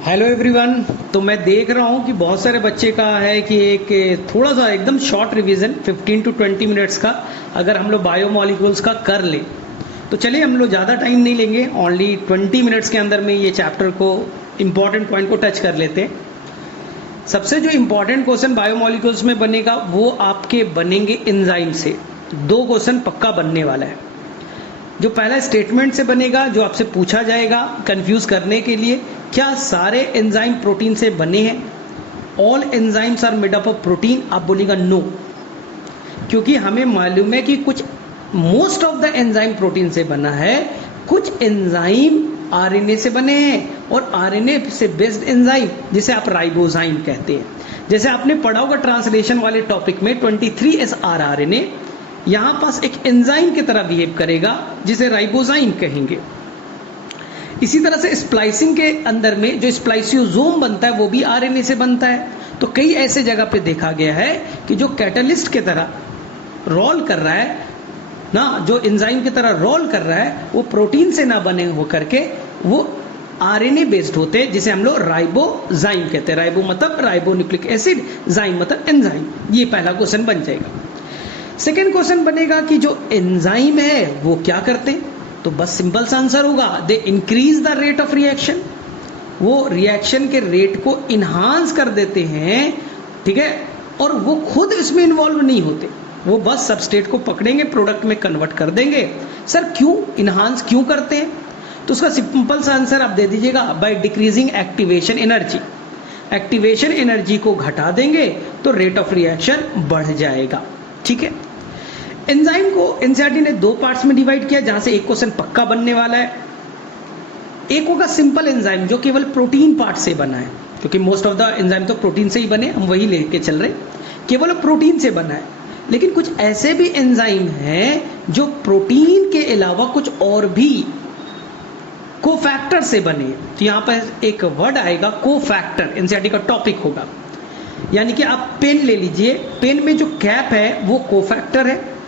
Hello everyone. तो मैं देख रहा हूँ कि बहुत सारे बच्चे का है कि एक थोड़ा सा एकदम शॉर्ट रिवीजन 15 to 20 मिनट्स का अगर हम लोग बायोमॉलिक्यूल्स का कर ले तो चलिए हम लोग ज़्यादा टाइम नहीं लेंगे, ओनली 20 मिनट्स के अंदर में ये चैप्टर को इम्पॉर्टेंट पॉइंट को टच कर लेते हैं। सबसे जो इम्पॉर्टेंट क्वेश्चन बायोमॉलिक्यूल्स में बनेगा वो आपके बनेंगे एंजाइम से। दो क्वेश्चन पक्का बनने वाला है। जो पहला स्टेटमेंट से बनेगा, जो आपसे पूछा जाएगा कंफ्यूज करने के लिए, क्या सारे एंजाइम प्रोटीन से बने हैं? All enzymes are made up of protein. आप बोलेगा नो, क्योंकि हमें मालूम है कि कुछ most of the enzyme protein से बना है, कुछ एंजाइम आरएनए से बने हैं और आरएनए से बेस्ड एंजाइम जिसे आप राइबोजाइम कहते हैं। जैसे आपने पढ़ा होगा ट्रांसलेशन वाले टॉपिक में 23S आरएनए यहां पास एक एंजाइम की तरह बिहेव करेगा जिसे राइबोजाइम कहेंगे। इसी तरह से स्प्लाइसिंग के अंदर में जो स्प्लाइसियोसोम बनता है वो भी आरएनए से बनता है। तो कई ऐसे जगह पे देखा गया है कि जो कैटलिस्ट की तरह रोल कर रहा है ना, जो एंजाइम की तरह रोल कर रहा है, वो प्रोटीन से ना बने हो करके वो आरएनए बेस्ड होते हैं, जिसे हम लोग राइबोजाइम कहते हैं। राइबो मतलब राइबो न्यूक्लिक एसिड, जाइम मतलब एंजाइम। ये पहला क्वेश्चन बन जाएगा। सेकेंड क्वेश्चन बनेगा कि जो एंजाइम है वो क्या करते हैं? तो बस सिंपल सा आंसर होगा, they increase the rate of reaction. वो रिएक्शन के रेट को इन्हांस कर देते हैं, ठीक है, और वो खुद इसमें इन्वॉल्व नहीं होते, वो बस सबस्ट्रेट को पकड़ेंगे, प्रोडक्ट में कन्वर्ट कर देंगे। सर क्यों इन्हांस क्यों करते हैं? तो उसका सिंपल सा आंसर आप दे दीजिएगा, by decreasing activation energy. Activation energy को घटा देंगे तो रेट ऑफ रिएक्शन बढ़ जाएगा। ठीक है। एंजाइम को एनसीईआरटी ने दो पार्ट्स में डिवाइड किया, जहां से एक क्वेश्चन पक्का बनने वाला है। एक होगा सिंपल एंजाइम जो केवल प्रोटीन पार्ट से बना है, क्योंकि मोस्ट ऑफ द एंजाइम तो प्रोटीन से ही बने, हम वही लेके चल रहे, केवल प्रोटीन से बना है। लेकिन कुछ ऐसे भी एंजाइम हैं जो प्रोटीन के अलावा कुछ और भी कोफैक्टर से बने। तो यहां पर एक वर्ड आएगा कोफैक्टर, एनसीईआरटी का टॉपिक होगा। यानी कि आप पेन ले लीजिए, पेन में जो कैप है वो कोफैक्टर है,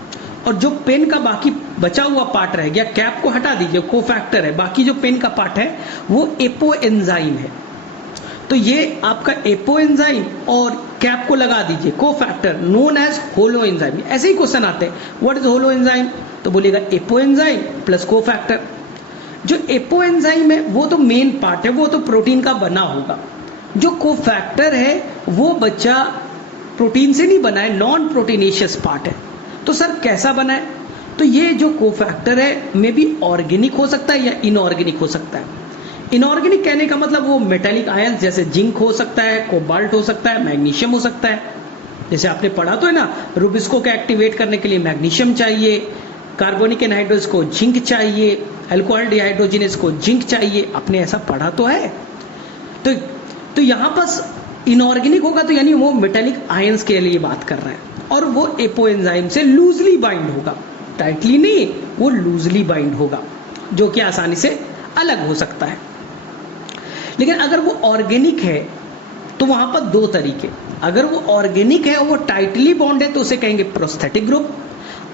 और जो पेन का बाकी बचा हुआ पार्ट रह गया, कैप को हटा दीजिए, कोफैक्टर है, बाकी जो पेन का पार्ट है वो एपो एंजाइम है। तो ये आपका एपो एंजाइम और कैप को लगा दीजिए, cofactor known as holoenzyme. ऐसे ही क्वेश्चन आते हैं, व्हाट इज होलो एंजाइम? तो बोलेगा एपो एंजाइम प्लस कोफैक्टर। जो एपो एंजाइम है वो तो मेन पार्ट है, वो तो प्रोटीन का बना होगा। जो कोफैक्टर है वो बच्चा प्रोटीन से नहीं बना है, नॉन प्रोटीनेशियस पार्ट है। तो सर कैसा बना है? तो ये जो कोफैक्टर है मे बी ऑर्गेनिक हो सकता है या इनऑर्गेनिक हो सकता है। इनऑर्गेनिक कहने का मतलब वो मेटेलिक आयंस जैसे जिंक हो सकता है, कोबाल्ट हो सकता है, मैग्नीशियम हो सकता है। जैसे आपने पढ़ा तो है ना, रुबिस्को को एक्टिवेट करने के लिए मैग्नीशियम चाहिए, कार्बोनिक एनहाइड्रोज को जिंक चाहिए, अल्कोहल डिहाइड्रोजिनेज को जिंक चाहिए। आपने ऐसा पढ़ा तो है। तो यहां पास इनऑर्गेनिक होगा तो यानी वो मेटेलिक आयंस के लिए बात कर रहा है, और वो एपो एंजाइम से लूजली बाइंड होगा, टाइटली नहीं, वो लूजली बाइंड होगा, जो कि आसानी से अलग हो सकता है। लेकिन अगर वो ऑर्गेनिक है तो वहां पर दो तरीके, अगर वो ऑर्गेनिक है और वो टाइटली बॉन्ड है तो उसे कहेंगे प्रोस्थेटिक ग्रुप।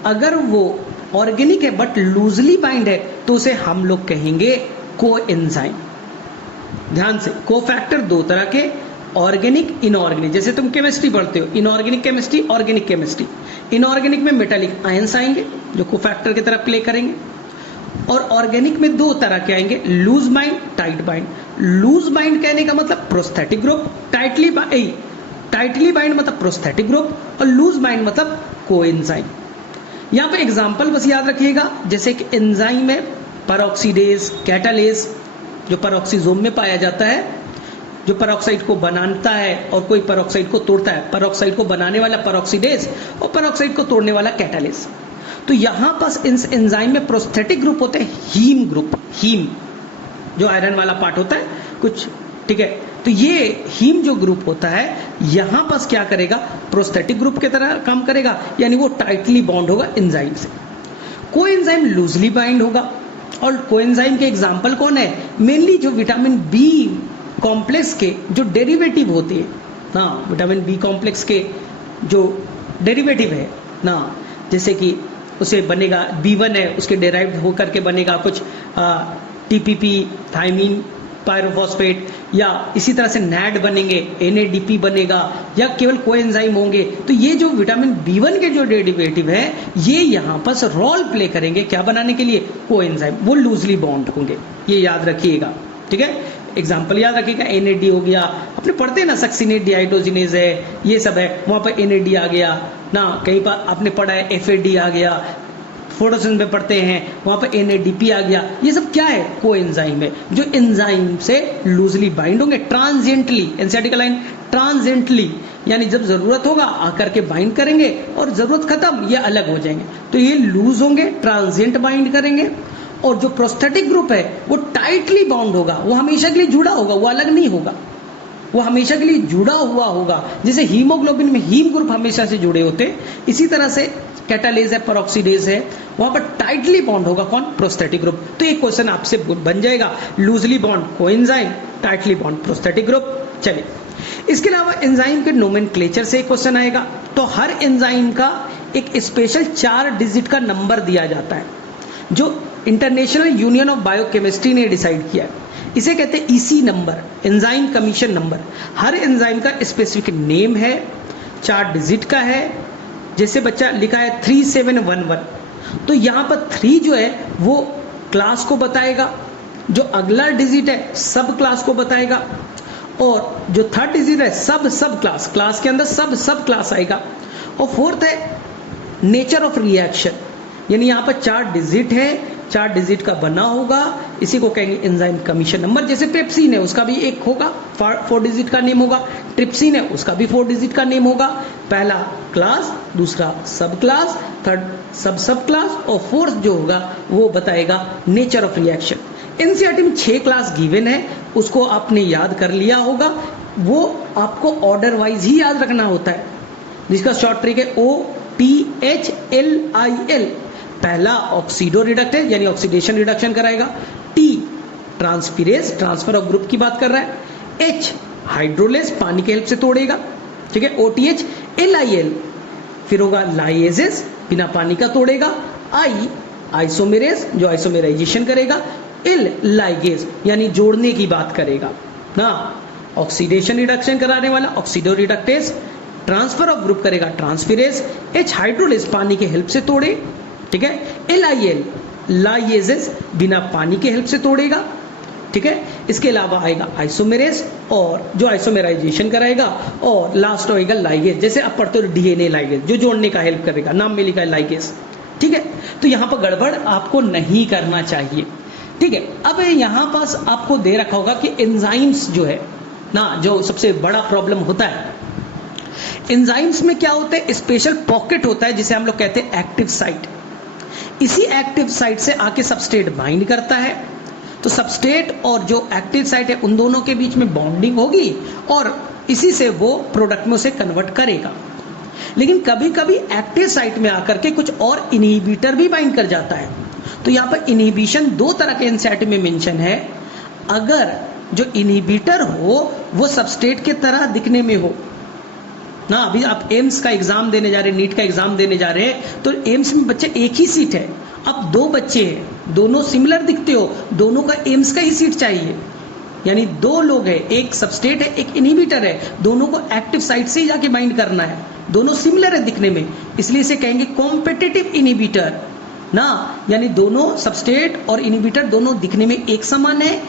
अगर वो ऑर्गेनिक है बट लूजली बाइंड है तो उसे हम लोग कहेंगे को एंजाइम। ध्यान से, कोफैक्टर दो तरह के, ऑर्गेनिक इनऑर्गेनिक। जैसे तुम केमिस्ट्री पढ़ते हो, inorganic chemistry, organic chemistry. Inorganic में मेटालिक आयंस आएंगे जो कोफैक्टर की तरह प्ले करेंगे, और ऑर्गेनिक में दो तरह के आएंगे, loose bind, tight bind. Loose bind कहने का मतलब प्रोस्थेटिक ग्रुप, टाइटली बाइंड मतलब प्रोस्थेटिक ग्रुप, और लूज बाइंड मतलब कोएंजाइम। यहां पे एग्जांपल बस याद रखिएगा, जैसे कि एंजाइम है परऑक्सीडेज, कैटालेज, जो परऑक्सीजोम में पाया जाता है, जो परऑक्साइड को बनाता है और कोई परऑक्साइड को तोड़ता है। परऑक्साइड को बनाने वाला परऑक्सीडेज और परऑक्साइड को तोड़ने वाला कैटालेज। तो यहां पास इन एंजाइम में प्रोस्थेटिक ग्रुप होते हैं, हीम ग्रुप, हीम जो आयरन वाला पार्ट होता है कुछ, ठीक है। तो ये हीम जो ग्रुप होता है यहां पास क्या करेगा, प्रोस्थेटिक ग्रुप की तरह काम करेगा, यानी वो टाइटली बॉन्ड होगा एंजाइम से। कोएंजाइम लूजली बाइंड होगा। और कोएंजाइम के एग्जांपल कौन है? मेनली जो विटामिन बी कॉम्प्लेक्स के जो डेरिवेटिव होते हैं ना, विटामिन बी कॉम्प्लेक्स के जो डेरिवेटिव है ना, जैसे कि उसे बनेगा B1 है, उसके डेराइव्ड होकर के बनेगा कुछ TPP, थायमीन, पायरोफॉस्फेट, या इसी तरह से NAD बनेंगे, NADP बनेगा, या केवल कोएंजाइम होंगे। तो ये जो विटामिन B1 के जो डेरिवेटिव है ये यहाँ पर रोल प्ले करेंगे क्या बनाने के लिए, कोएंजाइम, वो लूजली बॉन्ड होंगे, ये याद रखिएगा। ठीक है, एग्जाम्पल याद रखिएगा, NAD हो गया, अपने पढ़ते हैं ना सक्सिनेट डिहाइड्रोजिनेज है, ये सब है, वहां पर NAD आ गया ना, कहीं पर आपने पढ़ा है FAD आ गया, फोटोसिंथेसिस में पढ़ते हैं वहां पर NADP आ गया। ये सब क्या है, कोएंजाइम है, जो एंजाइम से लूजली बाइंड होंगे ट्रांजिएंटली, एनसीईआरटी का लाइन ट्रांजिएंटली, यानी जब जरूरत होगा आकर के बाइंड करेंगे और जरूरत खत्म ये अलग हो जाएंगे। तो ये लूज होंगे, ट्रांजिएंट बाइंड करेंगे, और जो प्रोस्थेटिक ग्रुप है वो टाइटली बाउंड होगा, वो हमेशा के लिए जुड़ा होगा, वो अलग नहीं होगा, वो हमेशा के लिए जुड़ा हुआ होगा। जैसे हीमोग्लोबिन में हीम ग्रुप हमेशा से जुड़े होते हैं, इसी तरह से कैटालेज है, पेरोक्सीडेज है, वहां पर टाइटली बॉन्ड होगा कौन, प्रोस्थेटिक ग्रुप। तो एक क्वेश्चन आपसे बन जाएगा, loosely bond coenzyme, tightly bond prosthetic group. चलिए, इसके अलावा एंजाइम के नोमेनक्लेचर से एक क्वेश्चन आएगा। तो हर एंजाइम का एक स्पेशल 4 डिजिट का नंबर दिया जाता है, जो इंटरनेशनल यूनियन ऑफ बायोकेमिस्ट्री ने डिसाइड किया है। इसे कहते हैं EC number, enzyme commission number. हर एंजाइम का स्पेसिफिक नेम है, 4 डिजिट का है। जैसे बच्चा लिखा है 3711, तो यहां पर 3 जो है वो क्लास को बताएगा, जो अगला डिजिट है सब क्लास को बताएगा, और जो 3rd डिजिट है सब क्लास, क्लास के अंदर सब क्लास आएगा। और 4th है नेचर ऑफ रिएक्शन, यानी यहां पर 4 डिजिट है, 4 डिजिट का बना होगा, इसी को कहेंगे एंजाइम कमीशन नंबर। जैसे पेप्सिन है उसका भी एक होगा, 4 डिजिट का नेम होगा, ट्रिप्सिन है उसका भी 4 डिजिट का नेम होगा। पहला क्लास, दूसरा सब क्लास, 3rd सब क्लास, और 4th जो होगा वो बताएगा नेचर ऑफ रिएक्शन। एनसीईआरटी में 6 क्लास गिवन है, उसको आपने याद कर लिया होगा, वो आपको ऑर्डर वाइज ही याद रखना होता है, जिसका शॉर्ट ट्रिक है OTHLIL। पहला ऑक्सीडो रिडक्टेज यानी ऑक्सीडेशन रिडक्शन कराएगा, T transferase transfer of group की बात कर रहा है, H हाइड्रोलेज पानी के हेल्प से तोड़ेगा, ठीक है, OTHLIL फिर होगा लाइएजेस बिना पानी का तोड़ेगा, I आइसोमेरेज जो आइसोमेराइजेशन करेगा, L लाइगेज यानी जोड़ने की बात करेगा ना, ऑक्सीडेशन रिडक्शन कराने वाला oxido reductase, transfer of group करेगा ट्रांसफिरेज, H हाइड्रोलेज पानी के हेल्प से तोड़े, ठीक है, LIL लाइएजेस बिना पानी के हेल्प से तोड़ेगा, ठीक है। इसके अलावा आएगा आइसोमेरेज और जो आइसोमेराइजेशन कराएगा, और लास्ट होएगा लाइगेज, जैसे आप पढ़ते हो DNA लाइगेज जो जोड़ने का हेल्प करेगा, नाम में लिखा है लाइगेज, ठीक है। तो यहां पर गड़बड़ आपको नहीं करना चाहिए, ठीक है। अब यहां पास आपको दे रखा होगा कि एंजाइम्स जो है ना, जो सबसे बड़ा प्रॉब्लम होता है एंजाइम्स में क्या होता है, स्पेशल पॉकेट होता है जिसे हम लोग कहते हैं एक्टिव साइट। इसी एक्टिव साइट से आके सबस्ट्रेट बाइंड करता है, तो सबस्ट्रेट और जो एक्टिव साइट है उन दोनों के बीच में बॉन्डिंग होगी और इसी से वो प्रोडक्ट में उसे कन्वर्ट करेगा। लेकिन कभी कभी एक्टिव साइट में आकर के कुछ और इनहिबिटर भी बाइंड कर जाता है। तो यहाँ पर इनहिबिशन 2 तरह के एनसीईआरटी में मेंशन है। अगर जो इनहिबिटर हो वो सबस्ट्रेट के तरह दिखने में हो ना, अभी आप एम्स का एग्जाम देने जा रहे हैं, नीट का एग्जाम देने जा रहे हैं, तो एम्स में बच्चे एक ही सीट है, अब 2 बच्चे हैं, दोनों सिमिलर दिखते हो, दोनों का एम्स का ही सीट चाहिए, यानी 2 लोग हैं, एक सबस्ट्रेट है एक इनहिबिटर है, दोनों को एक्टिव साइट से ही जाके बाइंड करना है, दोनों सिमिलर है दिखने में, इसलिए इसे कहेंगे कॉम्पिटिटिव इनहिबिटर ना, यानी दोनों सबस्ट्रेट और इनहिबिटर दोनों दिखने में एक समान है,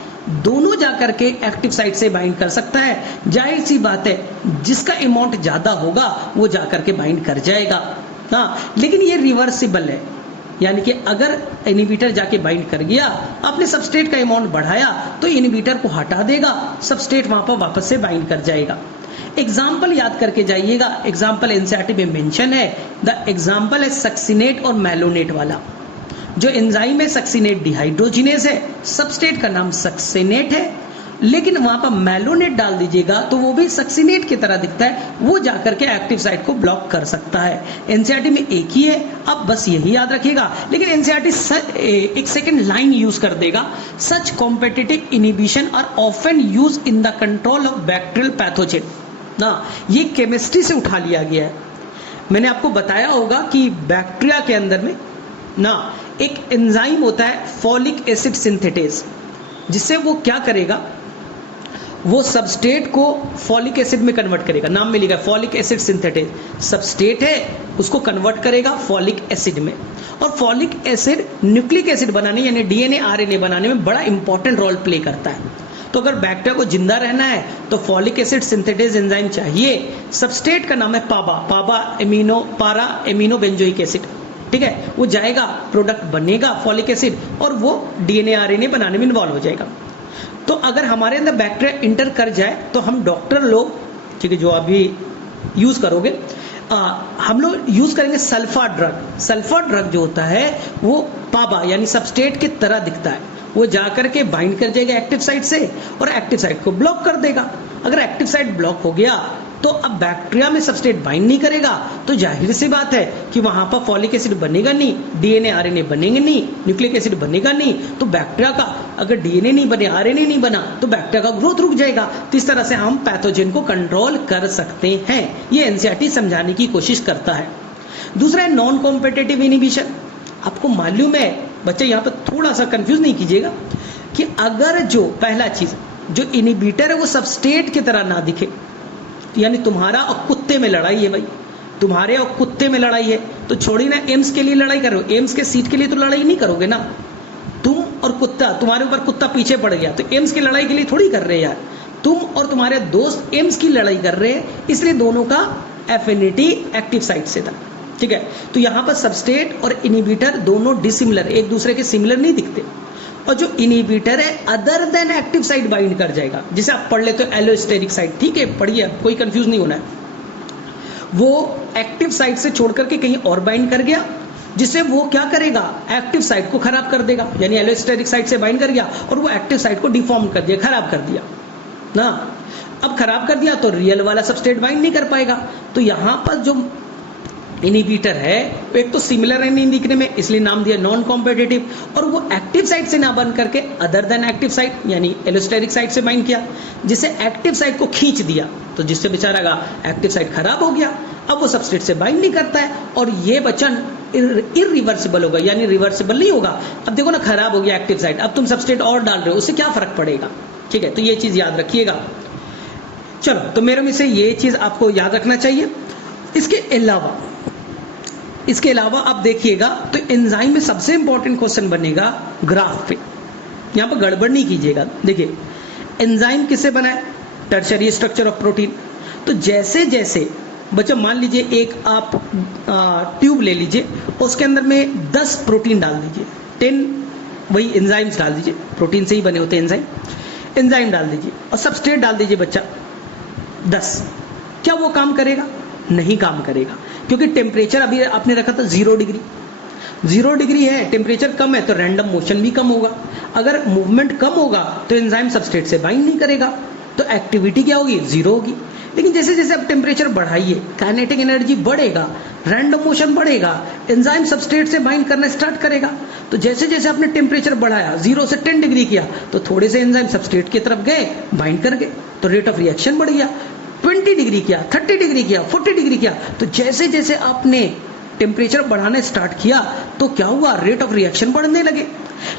दोनों जाकर के एक्टिव साइट से बाइंड कर सकता है। जाहिर सी बात है, जिसका अमाउंट ज्यादा होगा वो जाकर के बाइंड कर जाएगा ना, लेकिन ये रिवर्सिबल है, यानी कि अगर इनहिबिटर जाके बाइंड कर गया, आपने सबस्ट्रेट का अमाउंट बढ़ाया तो इनहिबिटर को हटा देगा, सबस्ट्रेट वहां पर वापस से बाइंड कर जाएगा। एग्जाम्पल याद करके जाइएगा, एग्जाम्पल एनसीईआरटी में मेंशन है, द एग्जाम्पल है सक्सिनेट और मैलोनेट वाला। जो एंजाइम है सक्सिनेट डिहाइड्रोजिनेज है, सबस्ट्रेट का नाम सक्सिनेट है, लेकिन वहां पर मैलोनेट डाल दीजिएगा तो वो भी सक्सिनेट की तरह दिखता है, वो जाकर के एक्टिव साइट को ब्लॉक कर सकता है। एनसीईआरटी में एक ही है, अब बस यही याद रखिएगा, लेकिन एनसीईआरटी एक सेकंड लाइन यूज कर देगा, such competitive inhibition are often use in the control of bacterial pathogen ना, ये केमिस्ट्री से उठा लिया गया है। मैंने आपको बताया होगा कि बैक्टीरिया के अंदर में ना एक एंजाइम होता है फॉलिक एसिड सिंथेटेज, जिससे वो क्या करेगा, वो सबस्ट्रेट को फॉलिक एसिड में कन्वर्ट करेगा, नाम में लिखा है फॉलिक एसिड सिंथेटेज, सबस्ट्रेट है उसको कन्वर्ट करेगा फॉलिक एसिड में। और फॉलिक एसिड न्यूक्लिक एसिड बनाने यानी डीएनए आरएनए बनाने में बड़ा इंपॉर्टेंट रोल प्ले करता है। तो अगर बैक्टीरिया को जिंदा रहना है तो फॉलिक एसिड सिंथेटेज एंजाइम चाहिए। सबस्ट्रेट का नाम है पारा एमिनो बेंजोइक एसिड, ठीक है, वो जाएगा, प्रोडक्ट बनेगा फॉलिक एसिड और वो डीएनए आरएनए बनाने में इन्वॉल्व हो जाएगा। तो अगर हमारे अंदर बैक्टीरिया इंटर कर जाए तो हम डॉक्टर लोग, ठीक है, जो अभी यूज करोगे, हम लोग यूज करेंगे सल्फा ड्रग। सल्फा ड्रग जो होता है वो पाबा यानी सबस्ट्रेट की तरह दिखता है, वो जाकर के बाइंड कर जाएगा एक्टिव साइट से और एक्टिव साइट को ब्लॉक कर देगा। अगर एक्टिव साइट ब्लॉक हो गया तो अब बैक्टीरिया में सबस्ट्रेट बाइंड नहीं करेगा, तो जाहिर सी बात है कि वहां पर फॉलिक एसिड बनेगा नहीं, डीएनए आरएनए बनेंगे नहीं, न्यूक्लिक एसिड बनेगा नहीं। तो बैक्टीरिया का अगर डीएनए नहीं बने, आरएनए नहीं बना, तो बैक्टीरिया का ग्रोथ रुक जाएगा। तो इस तरह से हम पैथोजन को कंट्रोल कर सकते हैं। ये एनसीईआरटी समझाने की कोशिश करता है। दूसरा है नॉन कॉम्पिटिटिव इनिबिशन। आपको मालूम है बच्चे, यहां पर थोड़ा सा कंफ्यूज नहीं कीजिएगा कि अगर जो पहला चीज जो इनिबिटर है वो सबस्ट्रेट की तरह ना दिखे, यानी तुम्हारा और कुत्ते में लड़ाई है भाई, तुम्हारे और कुत्ते में लड़ाई है, तो छोड़ी ना एम्स के लिए लड़ाई करो, एम्स के सीट के लिए तो लड़ाई नहीं करोगे ना। तुम और कुत्ता, तुम्हारे ऊपर कुत्ता पीछे पड़ गया तो एम्स की लड़ाई के लिए थोड़ी कर रहे हैं यार, तुम और तुम्हारे दोस्त एम्स की लड़ाई कर रहे हैं, इसलिए दोनों का एफिनिटी एक्टिव साइट से था, ठीक है। तो यहां पर सबस्ट्रेट और इनिबिटर दोनों डिसिमिलर, एक दूसरे के सिमिलर नहीं दिखते। और जो इनिबिटर है other than active site bind कर जाएगा, जिसे आप पढ़ लेते हो एलोस्टेरिक साइट, ठीक है, पढ़िए, कोई कंफ्यूज नहीं होना है। वो एक्टिव साइट से छोड़ करके कहीं और बाइंड कर गया, जिससे वो क्या करेगा, एक्टिव साइट को खराब कर देगा, यानी एलोस्टेरिक साइट से बाइंड कर गया और वो एक्टिव साइट को डिफॉर्म कर दिया, खराब कर दिया ना। अब खराब कर दिया तो रियल वाला सबस्ट्रेट बाइंड नहीं कर पाएगा। तो यहां पर जो इनिबिटर है एक तो सिमिलर है नहीं दिखने में, इसलिए नाम दिया नॉन कॉम्पिटिटिव, और वो एक्टिव साइट से ना बन करके अदर देन एक्टिव साइट यानी एलोस्टेरिक साइट से बाइंड किया, जिससे एक्टिव साइट को खींच दिया, तो जिससे बेचारा का एक्टिव साइट खराब हो गया। अब वो सबस्ट्रेट से बाइंड नहीं करता है और ये बचन इरिवर्सिबल होगा, यानी रिवर्सिबल नहीं होगा। अब देखो ना, खराब हो गया एक्टिव साइट, अब तुम सबस्ट्रेट और डाल रहे हो, उससे क्या फर्क पड़ेगा, ठीक है। तो ये चीज याद रखिएगा। चलो, तो मेरे में से ये चीज आपको याद रखना चाहिए। इसके अलावा आप देखिएगा तो एंजाइम में सबसे इंपॉर्टेंट क्वेश्चन बनेगा ग्राफ पे, यहां पर गड़बड़ नहीं कीजिएगा। देखिए एंजाइम किससे बना है, टर्शरी स्ट्रक्चर ऑफ प्रोटीन। तो जैसे जैसे बच्चा, मान लीजिए एक आप ट्यूब ले लीजिए, उसके अंदर में 10 प्रोटीन डाल दीजिए, 10 वही एंजाइम्स डाल दीजिए, प्रोटीन से ही बने होते हैं एंजाइम डाल दीजिए और सबस्ट्रेट डाल दीजिए बच्चा 10। क्या वो काम करेगा? नहीं काम करेगा, क्योंकि टेम्परेचर अभी आपने रखा था 0 डिग्री, 0 डिग्री है, टेम्परेचर कम है तो रैंडम मोशन भी कम होगा। अगर मूवमेंट कम होगा तो एंजाइम सबस्ट्रेट से बाइंड नहीं करेगा, तो एक्टिविटी क्या होगी, 0 होगी। लेकिन जैसे जैसे आप टेम्परेचर बढ़ाइए, काइनेटिक एनर्जी बढ़ेगा, रैंडम मोशन बढ़ेगा, एंजाइम सबस्ट्रेट से बाइंड करना स्टार्ट करेगा। तो जैसे जैसे आपने टेम्परेचर बढ़ाया, 0 से 10 डिग्री किया, तो थोड़े से एंजाइम सबस्ट्रेट की तरफ गए, बाइंड कर गए, तो रेट ऑफ रिएक्शन बढ़ गया। 20 डिग्री किया, 30 डिग्री किया, 40 डिग्री किया, तो जैसे जैसे आपने टेम्परेचर बढ़ाना स्टार्ट किया तो क्या हुआ, रेट ऑफ रिएक्शन बढ़ने लगे।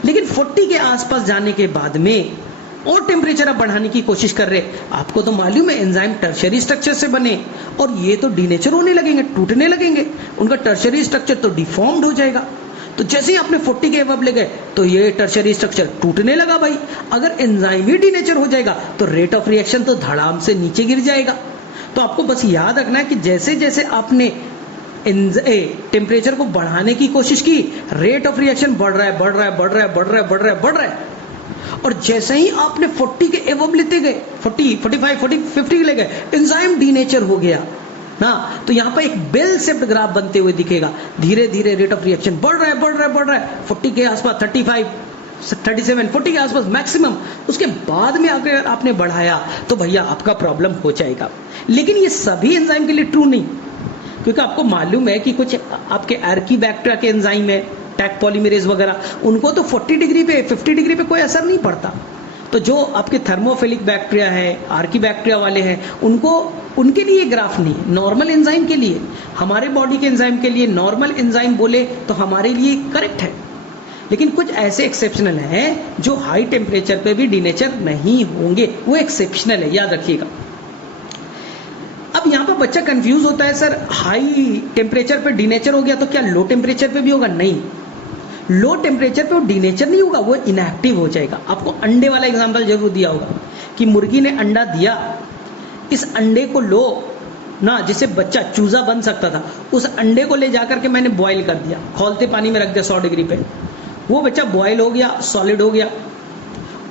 लेकिन 40 के आसपास जाने के बाद में और टेम्परेचर आप बढ़ाने की कोशिश कर रहे, आपको तो मालूम है एंजाइम टर्शरी स्ट्रक्चर से बने और ये तो डीनेचर होने लगेंगे, टूटने लगेंगे, उनका टर्शरी स्ट्रक्चर तो डिफॉर्म्ड हो जाएगा। तो जैसे ही आपने 40 के अबव ले गए तो ये टर्शरी स्ट्रक्चर टूटने लगा भाई। अगर एंजाइम ही डीनेचर हो जाएगा तो रेट ऑफ रिएक्शन तो धड़ाम से नीचे गिर जाएगा। तो आपको बस याद रखना है कि जैसे जैसे आपने टेम्परेचर को बढ़ाने की कोशिश की, रेट ऑफ रिएक्शन बढ़ रहा है, बढ़ रहा है, बढ़ रहा है, बढ़ रहा है, बढ़ रहा है, बढ़ रहा है। और जैसे ही आपने 40 के एबव लेते गए, 40, 45, 40, 50 ले गए, एंजाइम डीनेचर हो गया ना। तो यहां पर एक बेल शेप्ड ग्राफ बनते हुए दिखेगा, धीरे धीरे रेट ऑफ रिएक्शन बढ़ रहा है, बढ़ रहा है, बढ़ रहा है, 40 के आसपास 35, 37, 40 के आसपास मैक्सिमम। उसके बाद में अगर आपने बढ़ाया तो भैया आपका प्रॉब्लम हो जाएगा। लेकिन ये सभी एंजाइम के लिए ट्रू नहीं, क्योंकि आपको मालूम है कि कुछ आपके आर्की बैक्टीरिया के एंजाइम है, टैक पॉलीमरेज वगैरह, उनको तो 40 डिग्री पे, 50 डिग्री पे कोई असर नहीं पड़ता। तो जो आपके थर्मोफिलिक बैक्टीरिया है, आर्की बैक्टीरिया वाले हैं, उनके लिए ग्राफ नहीं, नॉर्मल एंजाइम के लिए, हमारे बॉडी के एंजाइम के लिए नॉर्मल एंजाइम बोले तो हमारे लिए करेक्ट है। लेकिन कुछ ऐसे एक्सेप्शनल हैं जो हाई टेम्परेचर पे भी डीनेचर नहीं होंगे, वो एक्सेप्शनल है, याद रखिएगा। अब यहां पर बच्चा कंफ्यूज होता है, सर हाई टेम्परेचर पे डीनेचर हो गया तो क्या लो टेम्परेचर पे भी होगा? नहीं, लो टेम्परेचर पे वो डीनेचर नहीं होगा, वो इनएक्टिव हो जाएगा। आपको अंडे वाला एग्जांपल जरूर दिया होगा कि मुर्गी ने अंडा दिया, इस अंडे को लो ना, जिससे बच्चा चूजा बन सकता था, उस अंडे को ले जाकर के मैंने बॉईल कर दिया, खौलते पानी में रख दिया 100 डिग्री पे, वो बच्चा बॉईल हो गया, सॉलिड हो गया।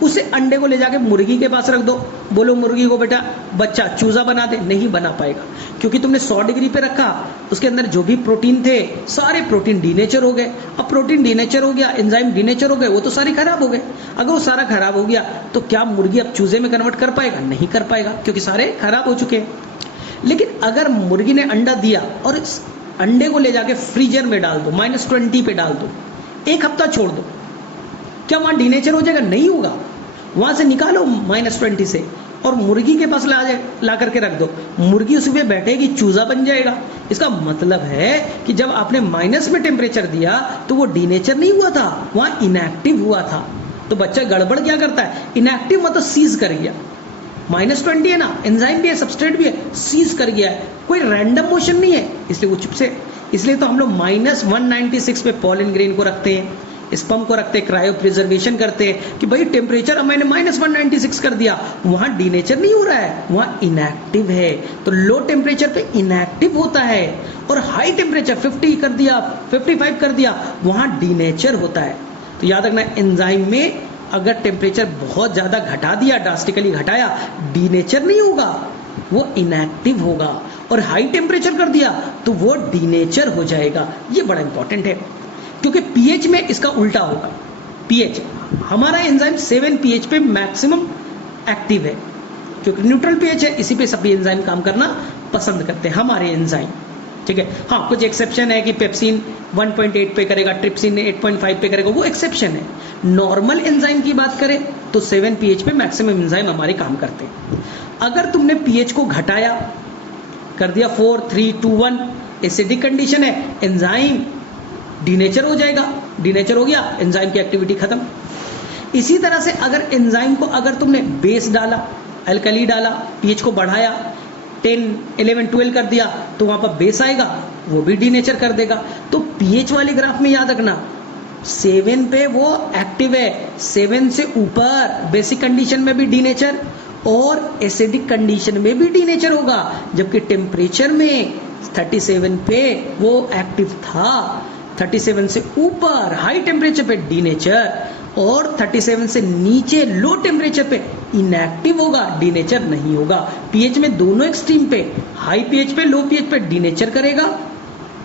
उसे अंडे को ले जाके मुर्गी के पास रख दो, बोलो मुर्गी को बेटा बच्चा चूजा बना दे, नहीं बना पाएगा, क्योंकि तुमने 100 डिग्री पे रखा, उसके अंदर जो भी प्रोटीन थे सारे प्रोटीन डीनेचर हो गए। अब प्रोटीन डीनेचर हो गया, एंजाइम डीनेचर हो गए, वो तो सारे खराब हो गए। अगर वो सारा खराब हो गया तो क्या मुर्गी अब चूजे में कन्वर्ट कर पाएगा? नहीं कर पाएगा, क्योंकि सारे खराब हो चुके हैं। लेकिन अगर मुर्गी ने अंडा दिया और इस अंडे को ले जाके फ्रीजर में डाल दो, -20 पे डाल दो, 1 हफ्ता छोड़ दो, क्या वहां डीनेचर हो जाएगा? नहीं होगा। वहां से निकालो -20 से और मुर्गी के पास ला करके रख दो, मुर्गी उसी पे बैठेगी, चूजा बन जाएगा। इसका मतलब है कि जब आपने माइनस में टेम्परेचर दिया तो वो डीनेचर नहीं हुआ था, वहां इनएक्टिव हुआ था। तो बच्चा गड़बड़ क्या करता है? इनएक्टिव मतलब सीज कर गया, -20 है ना, एंजाइम भी है, सबस्ट्रेट भी है, सीज कर गया है, कोई रैंडम मोशन नहीं है, इसलिए वो चुप से। इसलिए तो हम लोग -196 पे पॉलन ग्रेन को रखते हैं, स्पर्म को रखते हैं, क्रायो प्रिजर्वेशन करते हैं कि भाई टेम्परेचर अब मैंने -196 कर दिया, वहां डीनेचर नहीं हो रहा है, वहां इनएक्टिव है। तो लो टेम्परेचर पे इनएक्टिव होता है और हाई टेम्परेचर 50 कर दिया, 55 कर दिया, वहां डीनेचर होता है। तो याद रखना, एंजाइम में अगर टेम्परेचर बहुत ज्यादा घटा दिया, ड्रास्टिकली घटाया, डीनेचर नहीं होगा, वो इनएक्टिव होगा। और हाई टेम्परेचर कर दिया तो वो डीनेचर हो जाएगा। ये बड़ा इंपॉर्टेंट है, क्योंकि पीएच में इसका उल्टा होगा। पीएच, हमारा एंजाइम 7 पीएच पे मैक्सिमम एक्टिव है, क्योंकि न्यूट्रल पीएच है, इसी पे सभी एंजाइम काम करना पसंद करते हैं हमारे एंजाइम। ठीक है, हाँ कुछ एक्सेप्शन है कि पेप्सिन 1.8 पे करेगा, ट्रिप्सिन 8.5 पे करेगा, वो एक्सेप्शन है। नॉर्मल एंजाइम की बात करें तो 7 पीएच पे मैक्सिमम एंजाइम हमारे काम करते हैं। अगर तुमने पीएच को घटाया, कर दिया 4, 3, 2, 1, एसिडिक कंडीशन है, एंजाइम डीनेचर हो जाएगा, डीनेचर हो गया, एंजाइम की एक्टिविटी खत्म। इसी तरह से अगर एंजाइम को अगर तुमने बेस डाला, अल्कली डाला, पीएच को बढ़ाया, 10, 11, 12 कर दिया, तो वहां पर बेस आएगा, वो भी डीनेचर कर देगा। तो पीएच वाले ग्राफ में याद रखना 7 पे वो एक्टिव है, 7 से ऊपर बेसिक कंडीशन में भी डीनेचर और एसिडिक कंडीशन में भी डीनेचर होगा, जबकि टेम्परेचर में 37 पे वो एक्टिव था, 37 से ऊपर हाई टेम्परेचर पे डीनेचर और 37 से नीचे लो टेम्परेचर पे इनएक्टिव होगा, डीनेचर नहीं होगा। पीएच में दोनों एक्सट्रीम पे, हाई पीएच पे, लो पीएच पे डीनेचर करेगा,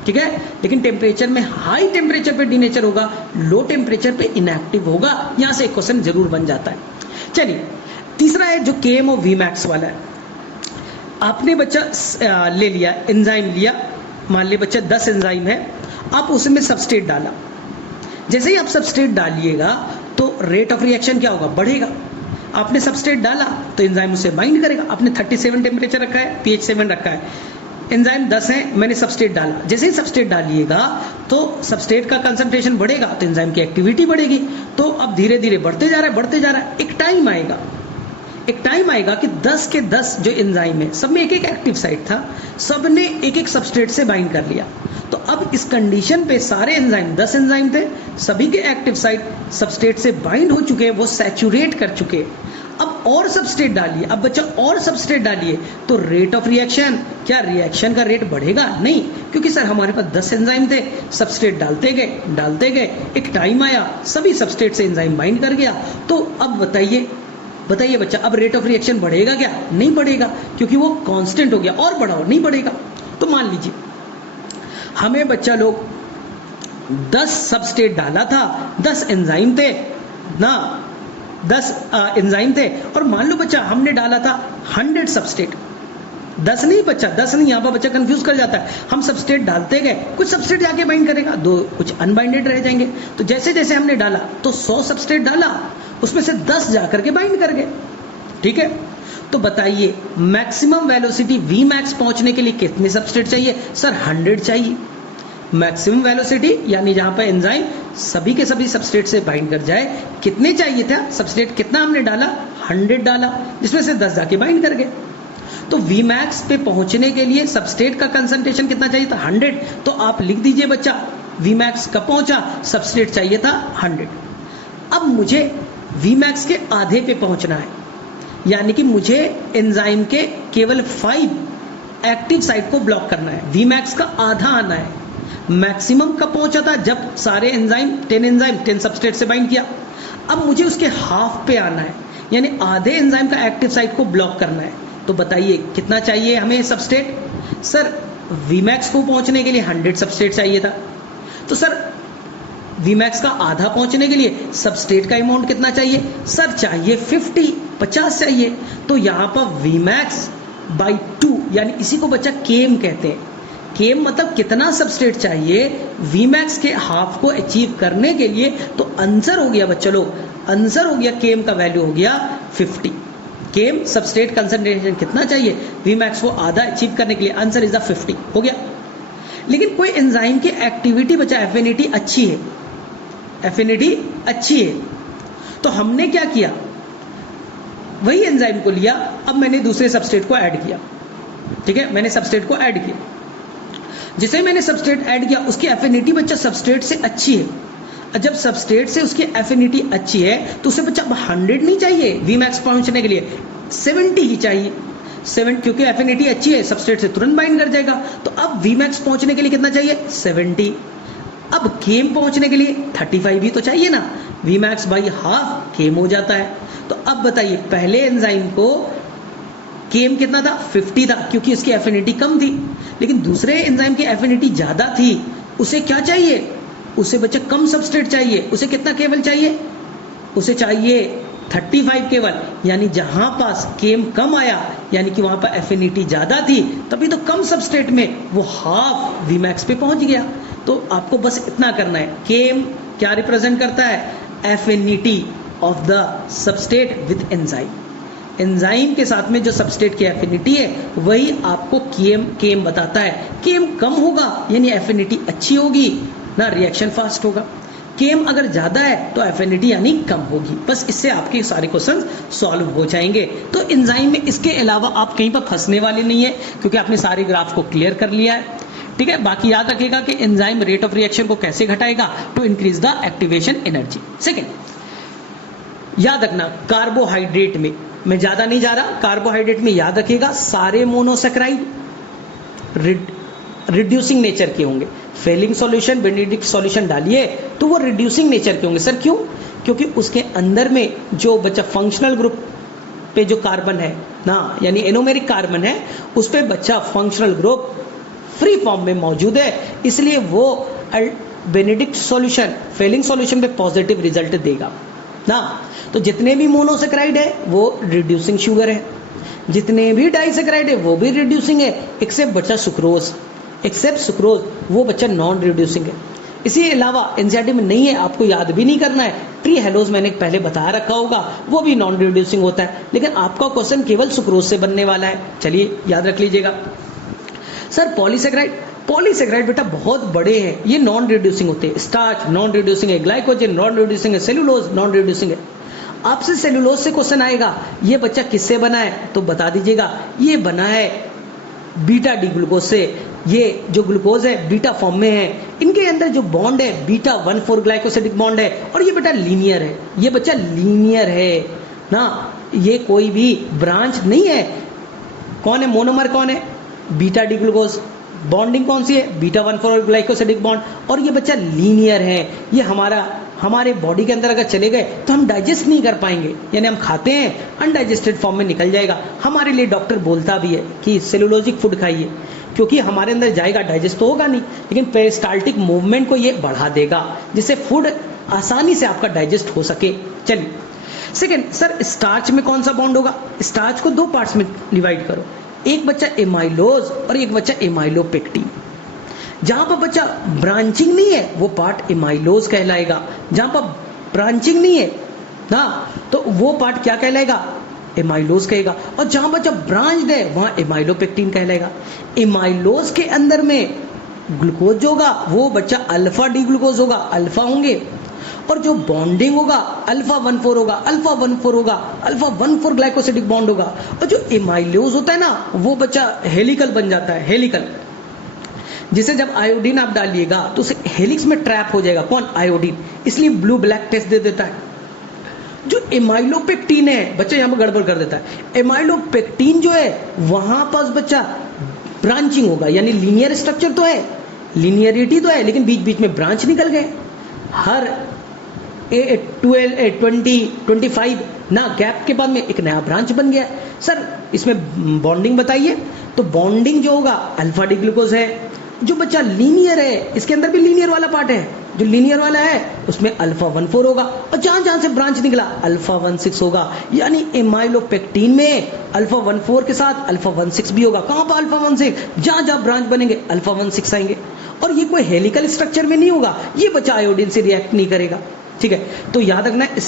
ठीक है, लेकिन टेम्परेचर में हाई टेम्परेचर पे डीनेचर होगा, लो टेम्परेचर पे इनएक्टिव होगा। यहां से एक क्वेश्चन जरूर बन जाता है। चलिए, तीसरा है जो केएम और वीमैक्स वाला है। आपने बच्चा ले लिया, एंजाइम लिया, मान लीजिए बच्चा 10 एंजाइम है, आप उसमें सबस्ट्रेट डाला। जैसे ही आप सबस्ट्रेट डालिएगा तो रेट ऑफ रिएक्शन क्या होगा? बढ़ेगा। आपने सबस्ट्रेट डाला तो एंजाइम उसे बाइंड करेगा। आपने 37 टेम्परेचर रखा है, पीएच 7 रखा है, एंजाइम 10 है, मैंने सबस्ट्रेट डाला। जैसे ही सबस्ट्रेट डालिएगा तो सबस्ट्रेट का कंसंट्रेशन बढ़ेगा तो एंजाइम की एक्टिविटी बढ़ेगी। तो अब धीरे धीरे बढ़ते जा रहा है, बढ़ते जा रहा है। एक टाइम आएगा कि 10 के 10 जो एंजाइम है, सब में एक एक एक्टिव साइट था, सब ने एक एक सबस्ट्रेट से बाइंड कर लिया। तो अब इस कंडीशन पे सारे एंजाइम, 10 एंजाइम थे, सभी के एक्टिव साइट सबस्ट्रेट से बाइंड हो चुके हैं, वो सैचुरेट कर चुके हैं। अब और सबस्ट्रेट डालिए, अब बच्चा और सबस्ट्रेट डालिए, तो रेट ऑफ रिएक्शन, क्या रिएक्शन का रेट बढ़ेगा? नहीं, क्योंकि सर हमारे पास 10 एंजाइम थे, सबस्ट्रेट डालते गए, एक टाइम आया सभी सबस्ट्रेट से एंजाइम बाइंड कर गया। तो अब बताइए बच्चा, अब रेट ऑफ रिएक्शन बढ़ेगा क्या? नहीं बढ़ेगा, क्योंकि वो कांस्टेंट हो गया। और बढ़ाओ, नहीं बढ़ेगा। तो मान लीजिए हमें बच्चा लोग 10 सबस्ट्रेट डाला था, 10 एंजाइम थे ना, 10 एंजाइम थे, और मान लो बच्चा हमने डाला था 100 सबस्ट्रेट। 10 नहीं बच्चा, 10 नहीं, यहाँ पर बच्चा कंफ्यूज कर जाता है। हम सबस्ट्रेट डालते गए, कुछ सबस्ट्रेट जाके बाइंड करेगा, दो कुछ अनबाइंडेड रह जाएंगे। तो जैसे जैसे हमने डाला, तो 100 सबस्ट्रेट डाला, उसमें से 10 जाकर के बाइंड कर गए, ठीक है। तो बताइए मैक्सिमम वेलोसिटी Vmax पहुंचने के लिए कितने सबस्ट्रेट चाहिए? सर 100 चाहिए। मैक्सिमम वेलोसिटी यानी जहां पर एंजाइम सभी के सभी सबस्ट्रेट से बाइंड कर जाए। कितने चाहिए था सबस्ट्रेट, कितना हमने डाला, 100 डाला, जिसमें से 10 जाके बाइंड कर गए। तो Vmax पे पहुंचने के लिए सबस्ट्रेट का कंसंट्रेशन कितना चाहिए था, 100। तो आप लिख दीजिए बच्चा Vmax कब पहुंचा, सबस्ट्रेट चाहिए था 100। अब मुझे Vmax के आधे पे पहुंचना है, यानी कि मुझे एंजाइम के केवल 5 एक्टिव साइट को ब्लॉक करना है। Vmax का आधा आना है। मैक्सिमम कब पहुंचा था, जब सारे एंजाइम 10 सबस्ट्रेट से बाइंड किया। अब मुझे उसके हाफ पे आना है, यानी आधे एंजाइम का एक्टिव साइट को ब्लॉक करना है। तो बताइए कितना चाहिए हमें सबस्ट्रेट। सर Vmax को पहुंचने के लिए 100 सबस्ट्रेट चाहिए था। तो सर Vmax का आधा पहुंचने के लिए सबस्ट्रेट का अमाउंट कितना चाहिए, सर चाहिए 50 चाहिए। तो यहां पर Vmax बाई 2, यानी इसी को बच्चा केम कहते हैं। केम मतलब कितना सबस्ट्रेट चाहिए Vmax के हाफ को अचीव करने के लिए। तो आंसर हो गया बच्चा लोग, आंसर हो गया केम का वैल्यू हो गया 50। केम सबस्ट्रेट कंसंट्रेशन कितना चाहिए Vmax को आधा अचीव करने के लिए, आंसर इज द 50 हो गया। लेकिन कोई एंजाइम की एक्टिविटी बच्चा एफिनिटी अच्छी है, एफिनिटी अच्छी है, तो हमने क्या किया, वही एंजाइम को लिया, अब मैंने दूसरे सबस्ट्रेट को ऐड किया। ठीक है, मैंने सबस्ट्रेट को ऐड किया। जिसे मैंने सबस्ट्रेट ऐड किया उसकी एफिनिटी बच्चा सबस्ट्रेट से अच्छी है। जब सबस्ट्रेट से उसकी एफिनिटी अच्छी है तो उसे बच्चा 100 नहीं चाहिए Vmax पहुंचने के लिए, 70 ही चाहिए। 7, क्योंकि एफिनिटी अच्छी है सबस्ट्रेट से तुरंत बाइंड कर जाएगा। तो अब Vmax पहुंचने के लिए कितना चाहिए, 70। अब केम पहुंचने के लिए 35 भी तो चाहिए ना, Vmax बाई हाफ केम हो जाता है। तो अब बताइए पहले एंजाइम को केम कितना था, 50 था, क्योंकि इसकी एफिनिटी कम थी। लेकिन दूसरे एंजाइम की एफिनिटी ज्यादा थी, उसे क्या चाहिए, उसे बच्चा कम सबस्ट्रेट चाहिए। उसे कितना केवल चाहिए, उसे चाहिए 35 केवल, यानी जहां पास केम कम आया यानी कि वहां पर एफिनिटी ज्यादा थी, तभी तो कम सबस्ट्रेट में वो हाफ Vmax पे पहुंच गया। तो आपको बस इतना करना है, केम क्या रिप्रेजेंट करता है, affinity of the substrate with enzyme. Enzyme के साथ में जो सबस्ट्रेट की एफिनिटी है वही आपको केम बताता है। केम कम होगा यानी एफिनिटी अच्छी होगी ना, रिएक्शन फास्ट होगा। केम अगर ज्यादा है तो एफिनिटी यानी कम होगी। बस इससे आपके सारे क्वेश्चन सॉल्व हो जाएंगे। तो एंजाइम में इसके अलावा आप कहीं पर फंसने वाले नहीं है, क्योंकि आपने सारे ग्राफ को क्लियर कर लिया है। ठीक है, बाकी याद रखिएगा कि एंजाइम रेट ऑफ रिएक्शन को कैसे घटाएगा, to increase the activation energy. Second, याद रखना कार्बोहाइड्रेट में, मैं ज्यादा नहीं जा रहा, कार्बोहाइड्रेट में याद रखिएगा सारे मोनोसेक्राइड रिड्यूसिंग नेचर के होंगे। फेलिंग सॉल्यूशन, बेनेडिक्ट सॉल्यूशन डालिए तो वो रिड्यूसिंग नेचर के होंगे। सर क्यों, क्योंकि उसके अंदर में जो बच्चा फंक्शनल ग्रुप पे जो कार्बन है ना, यानी एनोमेरिक कार्बन है, उस पे बच्चा फंक्शनल ग्रुप फ्री फॉर्म में मौजूद है, इसलिए वो बेनेडिक्ट सॉल्यूशन फेलिंग सॉल्यूशन पे पॉजिटिव रिजल्ट देगा ना। तो जितने भी मोनोसेक्राइड है वो रिड्यूसिंग शुगर है, जितने भी डाइसेक्राइड है वो भी रिड्यूसिंग है, एक्सेप्ट बच्चा सुक्रोज, एक्सेप्ट सुक्रोज वो बच्चा नॉन रिड्यूसिंग है। इसी अलावा एनसीईआरटी में नहीं है, आपको याद भी नहीं करना है, ट्री हेलोज मैंने पहले बता रखा होगा, वो भी नॉन रिड्यूसिंग होता है। लेकिन आपका क्वेश्चन केवल सुक्रोज से बनने वाला है, चलिए याद रख लीजिएगा। सर पॉलीसेक्राइड, पॉलीसेक्राइड बेटा बहुत बड़े हैं, ये नॉन रिड्यूसिंग होते हैं। स्टार्च नॉन रिड्यूसिंग है, ग्लाइकोजन नॉन रिड्यूसिंग है, सेलुलोज नॉन रिड्यूसिंग है। आपसे सेलुलोज से क्वेश्चन आएगा, ये बच्चा किससे बना है, तो बता दीजिएगा ये बना है बीटा डी ग्लूकोज से। ये जो ग्लूकोज है बीटा फॉर्म में है, इनके अंदर जो बॉन्ड है बीटा 1,4 ग्लाइकोसिडिक बॉन्ड है, और ये बेटा लीनियर है, ये बच्चा लीनियर है ना, ये कोई भी ब्रांच नहीं है। कौन है मोनोमर, कौन है बीटा डी ग्लूकोज, बॉन्डिंग कौन सी है बीटा 1,4 ग्लाइकोसिडिक बॉन्ड, और ये बच्चा लीनियर है। ये हमारे बॉडी के अंदर अगर चले गए तो हम डाइजेस्ट नहीं कर पाएंगे, यानी हम खाते हैं अनडाइजेस्टेड फॉर्म में निकल जाएगा। हमारे लिए डॉक्टर बोलता भी है कि सेलुलोजिक फूड खाइए, क्योंकि हमारे अंदर जाएगा, डाइजेस्ट तो होगा नहीं, लेकिन पेरिस्टाल्टिक मूवमेंट को ये बढ़ा देगा, जिससे फूड आसानी से आपका डाइजेस्ट हो सके। चलिए सेकेंड, सर स्टार्च में कौन सा बॉन्ड होगा, स्टार्च को 2 पार्ट्स में डिवाइड करो, एक बच्चा एमाइलोज और एक बच्चा एमाइलोपेक्टिन। जहां पर बच्चा ब्रांचिंग नहीं है वो पार्ट एमाइलोज कहलाएगा, जहां पर ब्रांचिंग नहीं है ना तो वो पार्ट क्या कहलाएगा, एमाइलोज कहेगा, और जहां बच्चा ब्रांच्ड है वहां एमाइलोपेक्टिन कहलाएगा। एमाइलोज के अंदर में ग्लूकोज जो होगा वो बच्चा अल्फा डी ग्लूकोज होगा, अल्फा होंगे, और जो बॉन्डिंग होगा अल्फा 1,4 होगा, अल्फा 1,4 होगा, अल्फा 1,4 ग्लाइकोसिडिक बॉन्ड होगा। और जो एमाइलोज होता है ना वो बच्चा हेलिकल बन जाता है, हेलिकल, जिसे जब आयोडीन आप डालिएगा तो उसे हेलिक्स में ट्रैप हो जाएगा। कौन? आयोडीन। इसलिए ब्लू ब्लैक टेस्ट दे देता है। जो एमाइलोपेक्टिन है बच्चा यहां पर गड़बड़ कर देता है। एमाइलोपेक्टिन जो है वहां पर बच्चा ब्रांचिंग होगा, यानी लीनियर स्ट्रक्चर तो है, लीनियरिटी तो है, लेकिन बीच बीच में ब्रांच निकल गए। हर 25 ना गैप के बाद में एक नया ब्रांच बन गया। सर इसमें बॉन्डिंग बताइए। तो बॉन्डिंग जो होगा अल्फा डी ग्लूकोज है। जो बच्चा लीनियर है इसके अंदर भी लीनियर वाला पार्ट है, जो लीनियर वाला है उसमें अल्फा 1,4 होगा, और जहां जहां से ब्रांच निकला अल्फा 1,6 होगा। यानी एमाइलोपेक्टिन में अल्फा 1,4 के साथ अल्फा 1,6 भी होगा। कहां पर अल्फा 1,6? जहां जहां ब्रांच बनेंगे अल्फा 1,6 आएंगे। और ये कोई हेलिकल स्ट्रक्चर में नहीं होगा, ये बच्चा आयोडीन से रिएक्ट नहीं करेगा। ठीक है, तो याद रखना है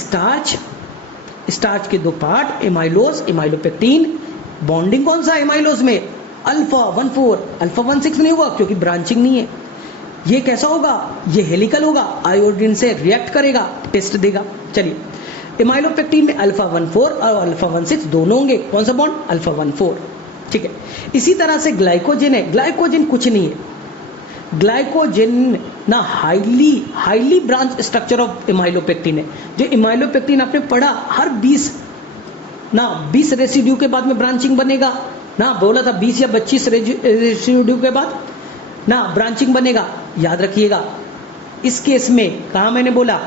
स्टार्च के दो पार्ट, एमाइलोज, एमाइलोपेक्टिन। बॉन्डिंग कौन सा एमाइलोज में? अल्फा 1,4, अल्फा 1,6 नहीं होगा क्योंकि ब्रांचिंग नहीं है। ये कैसा होगा? ये हेलिकल होगा, आयोडीन से रिएक्ट करेगा, टेस्ट देगा। चलिए, एमाइलोपेक्टिन में अल्फा 1,4 और अल्फा 1,6 दोनों होंगे। कौन सा बॉन्ड? अल्फा 1,4। ठीक है, इसी तरह से ग्लाइकोजन है। ग्लाइकोजन कुछ नहीं है, ग्लाइकोजन ना highly branch structure of amylopectin है। जो एमाइलोपेक्टिन आपने पढ़ा, हर 20 रेसिड्यू के बाद में ब्रांचिंग बनेगा ना, बोला था 20 या 25 रेसिड्यू के बाद ना ब्रांचिंग बनेगा। याद रखिएगा, इस केस में कहा मैंने बोला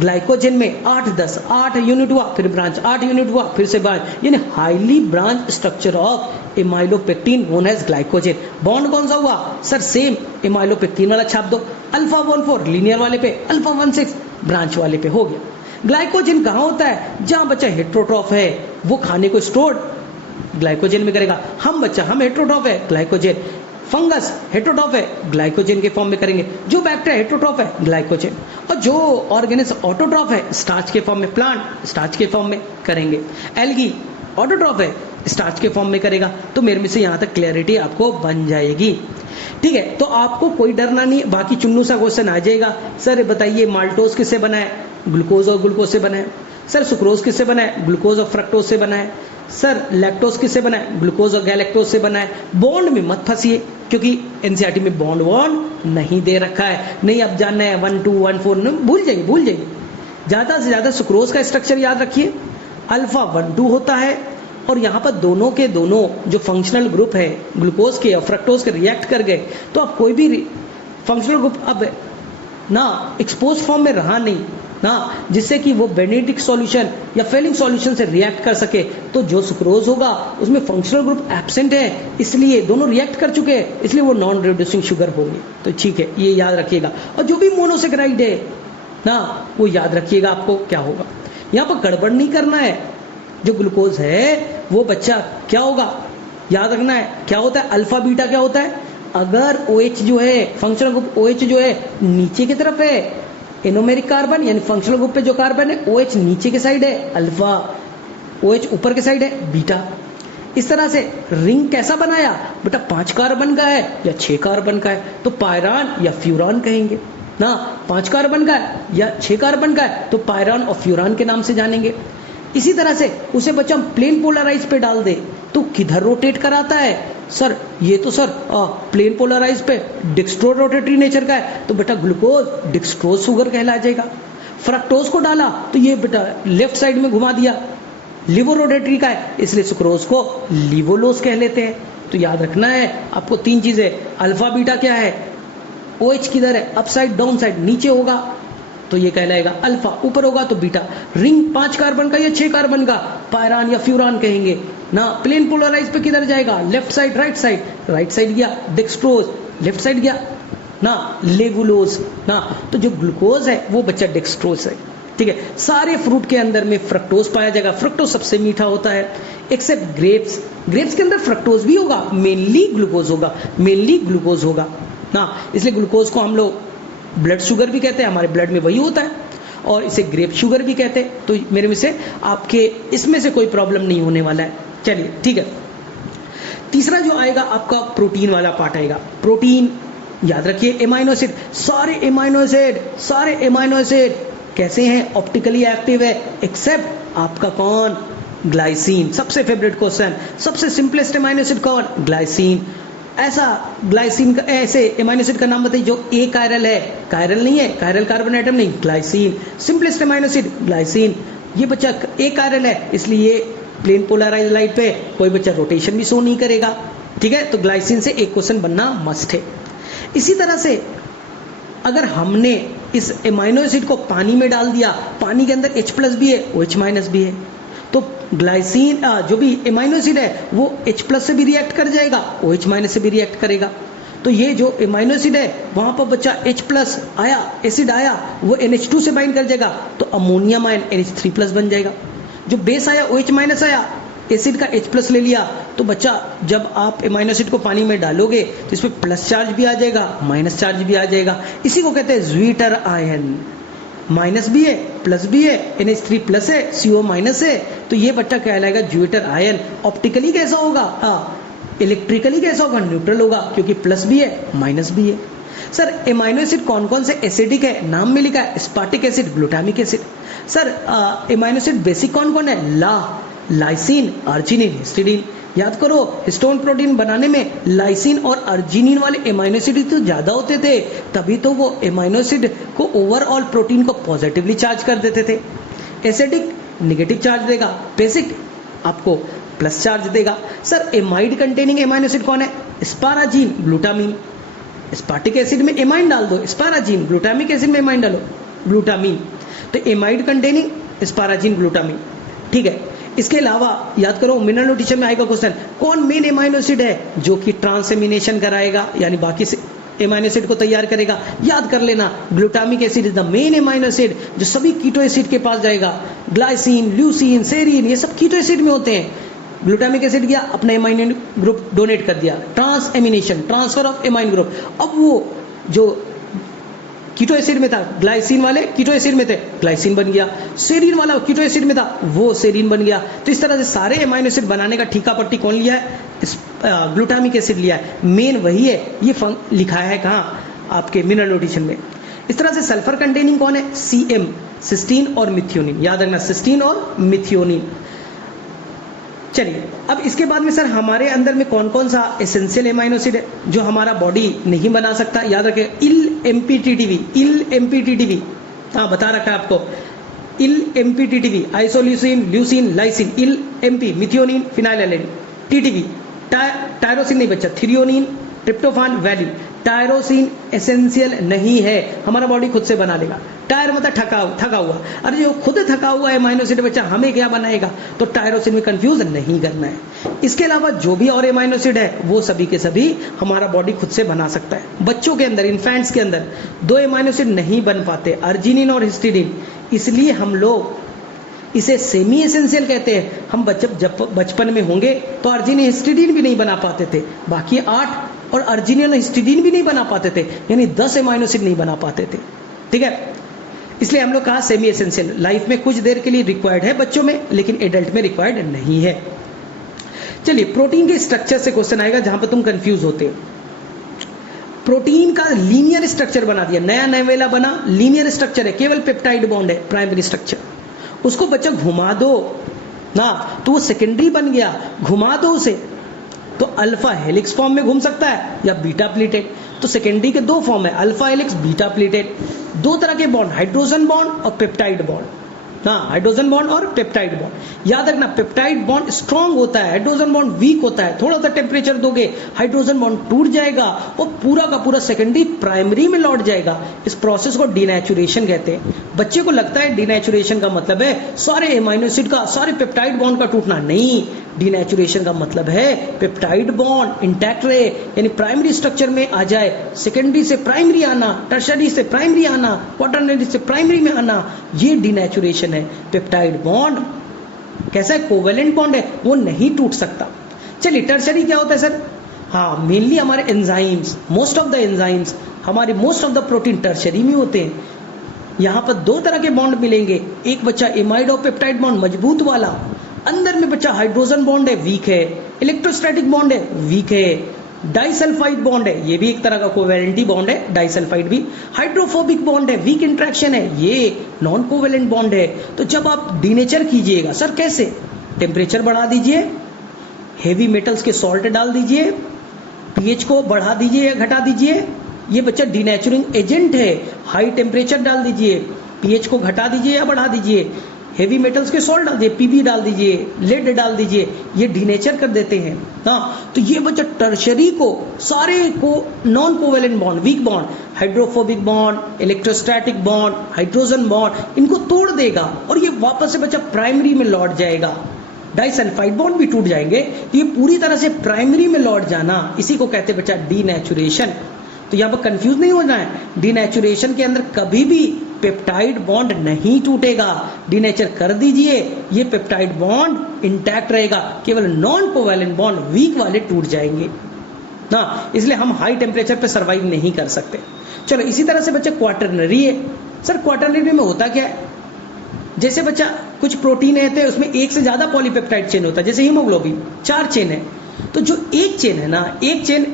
ग्लाइकोजन में 8 यूनिट हुआ, फिर ब्रांच 8 यूनिट हुआ, फिर से ब्रांच, यानी highly branch structure of amylopectin known as glycogen. Bond कौन सा हुआ? सर सेम एमाइलोपेक्टिन वाला छाप दो, अल्फा 1,4 लीनियर वाले पे, अल्फा 1,6 ब्रांच वाले पे, हो गया। ग्लाइकोजन कहाँ होता है? जहां बच्चा हेट्रोट्रॉफ है वो खाने को स्टोर ग्लाइकोजन में करेगा। हम हेट्रोट्रॉफ है, ग्लाइकोजन। फंगस हेट्रोट्रॉफ है, ग्लाइकोजन के फॉर्म में करेंगे। जो बैक्टीरिया हेट्रोट्रॉफ है, ग्लाइकोजन। और जो ऑर्गेनिज्म ऑटोट्रॉफ है, स्टार्च के फॉर्म में, प्लांट स्टार्च के फॉर्म में करेंगे। एल्गी ऑटोट्रॉफ है, स्टार्च के फॉर्म में करेगा। तो मेरे में से यहां तक क्लैरिटी आपको बन जाएगी। ठीक है, तो आपको कोई डरना नहीं। बाकी चुन्नू सा क्वेश्चन आ जाएगा, सर बताइए माल्टोज किससे बना है? ग्लूकोज और ग्लूकोज से बना है। सर सुक्रोज किससे बना है? ग्लूकोज और फ्रक्टोज से बना है। सर लैक्टोज किससे बना है? ग्लूकोज और गैलेक्टोज से बना है। बॉन्ड में मत फंसिए क्योंकि एनसीईआरटी में बॉन्ड नहीं दे रखा है। नहीं अब जानना है 1, 2, 1, 4, भूल जाइए। ज्यादा से ज्यादा सुक्रोज का स्ट्रक्चर याद रखिए, अल्फा 1, 2 होता है, और यहाँ पर दोनों के दोनों जो फंक्शनल ग्रुप है ग्लूकोज के और फ्रक्टोज के रिएक्ट कर गए, तो अब कोई भी फंक्शनल ग्रुप अब ना एक्सपोज फॉर्म में रहा नहीं ना, जिससे कि वो बेनेडिक्ट सॉल्यूशन या फेलिंग सॉल्यूशन से रिएक्ट कर सके। तो जो सुक्रोज होगा उसमें फंक्शनल ग्रुप एब्सेंट है, इसलिए दोनों रिएक्ट कर चुके हैं, इसलिए वो नॉन रिड्यूसिंग शुगर होंगे। तो ठीक है, ये याद रखिएगा। और जो भी मोनोसेकेराइड है ना, वो याद रखिएगा आपको क्या होगा। यहाँ पर गड़बड़ नहीं करना है। जो ग्लूकोज है वो बच्चा क्या होगा, याद रखना है। क्या होता है? अल्फा बीटा क्या होता है? अगर OH जो है, फंक्शनल ग्रुप OH जो है नीचे की तरफ है, एनोमेरिक कार्बन यानी फंक्शनल ग्रुप पे जो कार्बन है OH नीचे के साइड है अल्फा, OH ऊपर के साइड है बीटा। इस तरह से रिंग कैसा बनाया बेटा? 5 कार्बन का है या 6 कार्बन का है, तो पायरान या फ्यूरान कहेंगे ना। 5 कार्बन का है या 6 कार्बन का है तो पायरान और फ्यूरान के नाम से जानेंगे। इसी तरह से उसे बच्चा प्लेन पोलराइज पे डाल दे तो किधर रोटेट कराता है? सर ये तो सर प्लेन पोलराइज पे डिक्स्ट्रो रोटेटरी नेचर का है, तो बेटा ग्लूकोज डिक्स्ट्रोज शुगर कहला जाएगा। फ्रक्टोज को डाला तो ये बेटा लेफ्ट साइड में घुमा दिया, लिवो रोटेटरी का है, इसलिए सुक्रोज को लिवोलोज कह लेते हैं। तो याद रखना है आपको 3 चीजें। अल्फा बीटा क्या है? OH किधर है? अप साइड, डाउन साइड, नीचे होगा तो ये कहलाएगा अल्फा, ऊपर होगा तो बीटा। रिंग 5 कार्बन का या 6 कार्बन का, पायरान या फ्यूरान कहेंगे ना। प्लेन पोलराइज पे किधर जाएगा? लेफ्ट साइड, राइट साइड गया डेक्स्ट्रोज, लेफ्ट साइड गया ना लेवुलोज ना। तो जो ग्लूकोज है वो बच्चा डेक्स्ट्रोज है। ठीक है, सारे फ्रूट के अंदर में फ्रक्टोज पाया जाएगा। फ्रक्टोज सबसे मीठा होता है एक्सेप्ट ग्रेप्स। ग्रेप्स के अंदर फ्रक्टोज भी होगा, मेनली ग्लूकोज होगा ना। इसलिए ग्लूकोज को हम लोग ब्लड शुगर भी कहते हैं, हमारे ब्लड में वही होता है, और इसे ग्रेप शुगर भी कहते हैं। तो मेरे में से आपके इसमें से कोई प्रॉब्लम नहीं होने वाला है। चलिए ठीक है, तीसरा जो आएगा आपका प्रोटीन वाला पार्ट आएगा। प्रोटीन याद रखिए एमाइनो एसिड, सारे एमाइनो एसिड कैसे हैं, ऑप्टिकली एक्टिव है, एक्सेप्ट आपका कौन, ग्लाइसिन। सबसे फेवरेट क्वेश्चन, सबसे सिंपलेस्ट एमाइनो एसिड कौन, ग्लाइसिन। ऐसा ग्लाइसिन का, ऐसे एमाइनो एसिड का नाम बताइए जो ए कायरल है, कायरल नहीं है, कायरल कार्बन एटम नहीं, glycine. Simplest amino acid glycine. ये बच्चा ए कायरल है, इसलिए प्लेन पोलराइज लाइट पे कोई बच्चा रोटेशन भी शो नहीं करेगा, ठीक है। तो ग्लाइसिन से एक क्वेश्चन बनना मस्ट है। इसी तरह से अगर हमने इस एमाइनो एसिड को पानी में डाल दिया, पानी के अंदर H+ भी है, OH- भी है, तो ग्लाइसिन जो भी एमाइनो एसिड है वो H+ से भी रिएक्ट कर जाएगा, OH- से भी रिएक्ट करेगा। तो ये जो एमाइनो एसिड है वहां पर बच्चा H+ आया, एसिड आया, वो NH2 से बाइंड कर जाएगा, तो अमोनियम आयन NH3+ बन जाएगा। जो बेस आया OH- आया, एसिड का H+ ले लिया, तो बच्चा जब आप एमाइनो एसिड को पानी में डालोगे तो इसमें प्लस चार्ज भी आ जाएगा, माइनस चार्ज भी आ जाएगा। इसी को कहते हैं ज्वीटर आयन। माइनस भी है, प्लस भी है, NH3+ है, CO- है, तो ये बच्चा कहलाएगा ज्वीटर आयन। ऑप्टिकली कैसा होगा, इलेक्ट्रिकली कैसा होगा, न्यूट्रल होगा, क्योंकि प्लस भी है माइनस भी है। सर एमाइनो एसिड कौन कौन से एसिडिक है, नाम में लिखा है, aspartic acid, glutamic acid. Sir amino acid basic कौन कौन है, लाइसिन, अर्जिनिन, हिस्टिडीन। याद करो, हिस्टोन प्रोटीन बनाने में लाइसिन और अर्जिनिन वाले एमाइनो एसिड तो ज्यादा होते थे, तभी तो वो एमाइनो एसिड को ओवरऑल प्रोटीन को पॉजिटिवली चार्ज कर देते थे। एसिडिक नेगेटिव चार्ज देगा, बेसिक आपको प्लस चार्ज देगा। Sir amide containing amino acid कौन है, एस्पाराजीन, ग्लूटामीन। एस्पार्टिक एसिड में एमाइन डाल दो, एस्पाराजीन, ग्लूटामिक एसिड में एमाइन डालो, ग्लूटामीन। तो एमाइड कंटेनिंग एस्पाराजीन, ग्लूटामीन, ठीक है। इसके अलावा याद करो, मिनरल न्यूट्रिशन में आएगा क्वेश्चन, कौन मेन एमाइनो एसिड है जो कि ट्रांसएमिनेशन कराएगा, यानी बाकी से एमाइनो एसिड को तैयार करेगा। याद कर लेना, glutamic acid is the main amino acid जो सभी कीटो एसिड के पास जाएगा। ग्लाइसिन, ल्यूसीन, सेरीन, ये सब कीटो एसिड में होते हैं। ग्लूटामिक एसिड गया, अपना एमाइनो ग्रुप डोनेट कर दिया, transamination, transfer of amine group. अब वो जो कीटो एसिड में था, ग्लाइसिन वाले कीटो एसिड में थे, ग्लाइसिन बन गया। सेरीन वाला कीटो एसिड में था, वो सेरीन बन गया। तो इस तरह से सारे एमाइनो एसिड बनाने का ठीका पट्टी कौन लिया है, ग्लूटामिक एसिड लिया है। मेन वही है, ये लिखा है कहाँ, आपके मिनरल न्यूट्रिशन में। इस तरह से सल्फर कंटेनिंग कौन है, CM, सिस्टीन और मिथियोनिन। याद रखना, सिस्टीन और मिथियोनिन। चलिए, अब इसके बाद में सर हमारे अंदर में कौन कौन सा एसेंशियल एमाइनो एसिड है जो हमारा बॉडी नहीं बना सकता। याद रखें, इल-MPTTV, हाँ बता रखा है आपको, इल-MPTTV, आइसोल्यूसिन, ल्यूसिन, लाइसिन, इल-MP, मिथियोनिन, फिनाइलएलानाइन, TTV, टायरोसिन नहीं बच्चा, threonine, tryptophan, valine. Tyrosine essential नहीं है, हमारा बॉडी खुद से बना लेगा। टायर मतलब थका हुआ, अरे जो खुद थका हुआ है एमाइनो एसिड बच्चा हमें क्या बनाएगा, तो टायरोसिन में कंफ्यूज नहीं करना है। इसके अलावा जो भी और एमाइनो एसिड है वो सभी के सभी हमारा बॉडी खुद से बना सकता है। बच्चों के अंदर, इन्फेंट्स के अंदर 2 एमाइनो एसिड नहीं बन पाते, अर्जिनिन और हिस्टिडीन, इसलिए हम लोग इसे सेमी एसेंशियल कहते हैं। हम बचपन में होंगे तो अर्जिनिन हिस्टिडीन भी नहीं बना पाते थे, बाकी 8 और अर्जिनिन और हिस्टिडीन भी नहीं बना पाते थे, यानी 10 एमाइनो एसिड नहीं बना पाते थे, ठीक है। इसलिए हम लोग कहा सेमी एसेंशियल। लाइफ में कुछ देर के लिए रिक्वायर्ड है बच्चों में, लेकिन एडल्ट में रिक्वायर्ड नहीं है। चलिए, प्रोटीन के स्ट्रक्चर से क्वेश्चन आएगा जहां पर तुम कंफ्यूज होते हो। प्रोटीन का लीनियर स्ट्रक्चर बना दिया, नया नवेला बना, लीनियर स्ट्रक्चर है, केवल पेप्टाइड बॉन्ड है प्राइमरी स्ट्रक्चर। उसको बच्चा घुमा दो ना तो वो सेकेंडरी बन गया, घुमा दो उसे तो अल्फा हेलिक्स फॉर्म में घूम सकता है या बीटा प्लेटेड। तो सेकेंडरी के 2 फॉर्म है, अल्फा हेलिक्स, बीटा प्लेटेड। 2 तरह के बॉन्ड, हाइड्रोजन बॉन्ड और पेप्टाइड बॉन्ड। हाँ, हाइड्रोजन बॉन्ड और पेप्टाइड बॉन्ड। याद रखना, पेप्टाइड बॉन्ड स्ट्रांग होता है, हाइड्रोजन बॉन्ड वीक होता है। थोड़ा सा टेम्परेचर दोगे हाइड्रोजन बॉन्ड टूट जाएगा और पूरा का पूरा सेकेंडरी प्राइमरी में लौट जाएगा। इस प्रोसेस को डिनेचुरेशन कहते हैं। बच्चे को लगता है डिनेचुरेशन का मतलब है सारे एमाइनो एसिड का, सारे पेप्टाइड बॉन्ड का टूटना, नहीं। डिनेचुरेशन का मतलब है पेप्टाइड बॉन्ड इंटैक्ट रहे, यानी प्राइमरी स्ट्रक्चर में आ जाए, सेकेंडरी से प्राइमरी आना, टर्शरी से प्राइमरी आना, क्वाटरनरी से प्राइमरी में आना, ये डिनेचुरेशन है। पेप्टाइड बॉन्ड कैसा है, कोवेलेंट बॉन्ड है, वो नहीं टूट सकता। चलिए, टर्शरी क्या होता है सर? हाँ, मेनली हमारे enzymes, most of the enzymes, हमारे most of the protein tertiary में होते हैं। यहाँ पर 2 तरह के बॉन्ड मिलेंगे, एक बच्चा एमाइड और पेप्टाइड बॉन्ड मजबूत वाला, अंदर में बच्चा हाइड्रोजन बॉन्ड है वीक है, इलेक्ट्रोस्टैटिक बॉन्ड है वीक है, डाइसल्फाइड बॉन्ड है, ये भी एक तरह का कोवेलेंटी बॉन्ड है, डाइसल्फाइड भी। हाइड्रोफोबिक बॉन्ड है, वीक इंट्रैक्शन है, ये नॉन कोवेलेंट बॉन्ड है। तो जब आप डीनेचर कीजिएगा सर कैसे, टेम्परेचर बढ़ा दीजिए, हेवी मेटल्स के सॉल्ट डाल दीजिए, पीएच को बढ़ा दीजिए या घटा दीजिए, ये बच्चा डीनेचरिंग एजेंट है। हाई टेम्परेचर डाल दीजिए, पीएच को घटा दीजिए या बढ़ा दीजिए, हेवी मेटल्स के सॉल्ट डाल दीजिए, पीबी डाल दीजिए, लेड डाल दीजिए, ये डीनेचर कर देते हैं। हाँ, तो ये बच्चा टर्शरी को सारे को non covalent bond, weak bond, hydrophobic bond, electrostatic bond, hydrogen bond, इनको तोड़ देगा और ये वापस से बच्चा प्राइमरी में लौट जाएगा। डाइसल्फाइड बॉन्ड भी टूट जाएंगे, तो ये पूरी तरह से प्राइमरी में लौट जाना, इसी को कहते हैं बच्चा डीनेचुरेशन। तो यहाँ पर कंफ्यूज नहीं होना है, डीनेचुरेशन के अंदर कभी भी पेप्टाइड बॉन्ड नहीं टूटेगा। डीनेचर कर दीजिए, ये पेप्टाइड बॉन्ड इंटैक्ट रहेगा, केवल नॉन कोवेलेंट बॉन्ड वीक वाले टूट जाएंगे ना, इसलिए हम हाई टेम्परेचर पे सर्वाइव नहीं कर सकते। चलो इसी तरह से बच्चा क्वाटरनरी है। सर क्वाटरनरी में होता क्या है, जैसे बच्चा कुछ प्रोटीन रहते हैं उसमें एक से ज्यादा पॉलीपेप्टाइड चेन होता है, जैसे हीमोग्लोबिन 4 चेन है, तो जो एक चेन है ना, एक चेन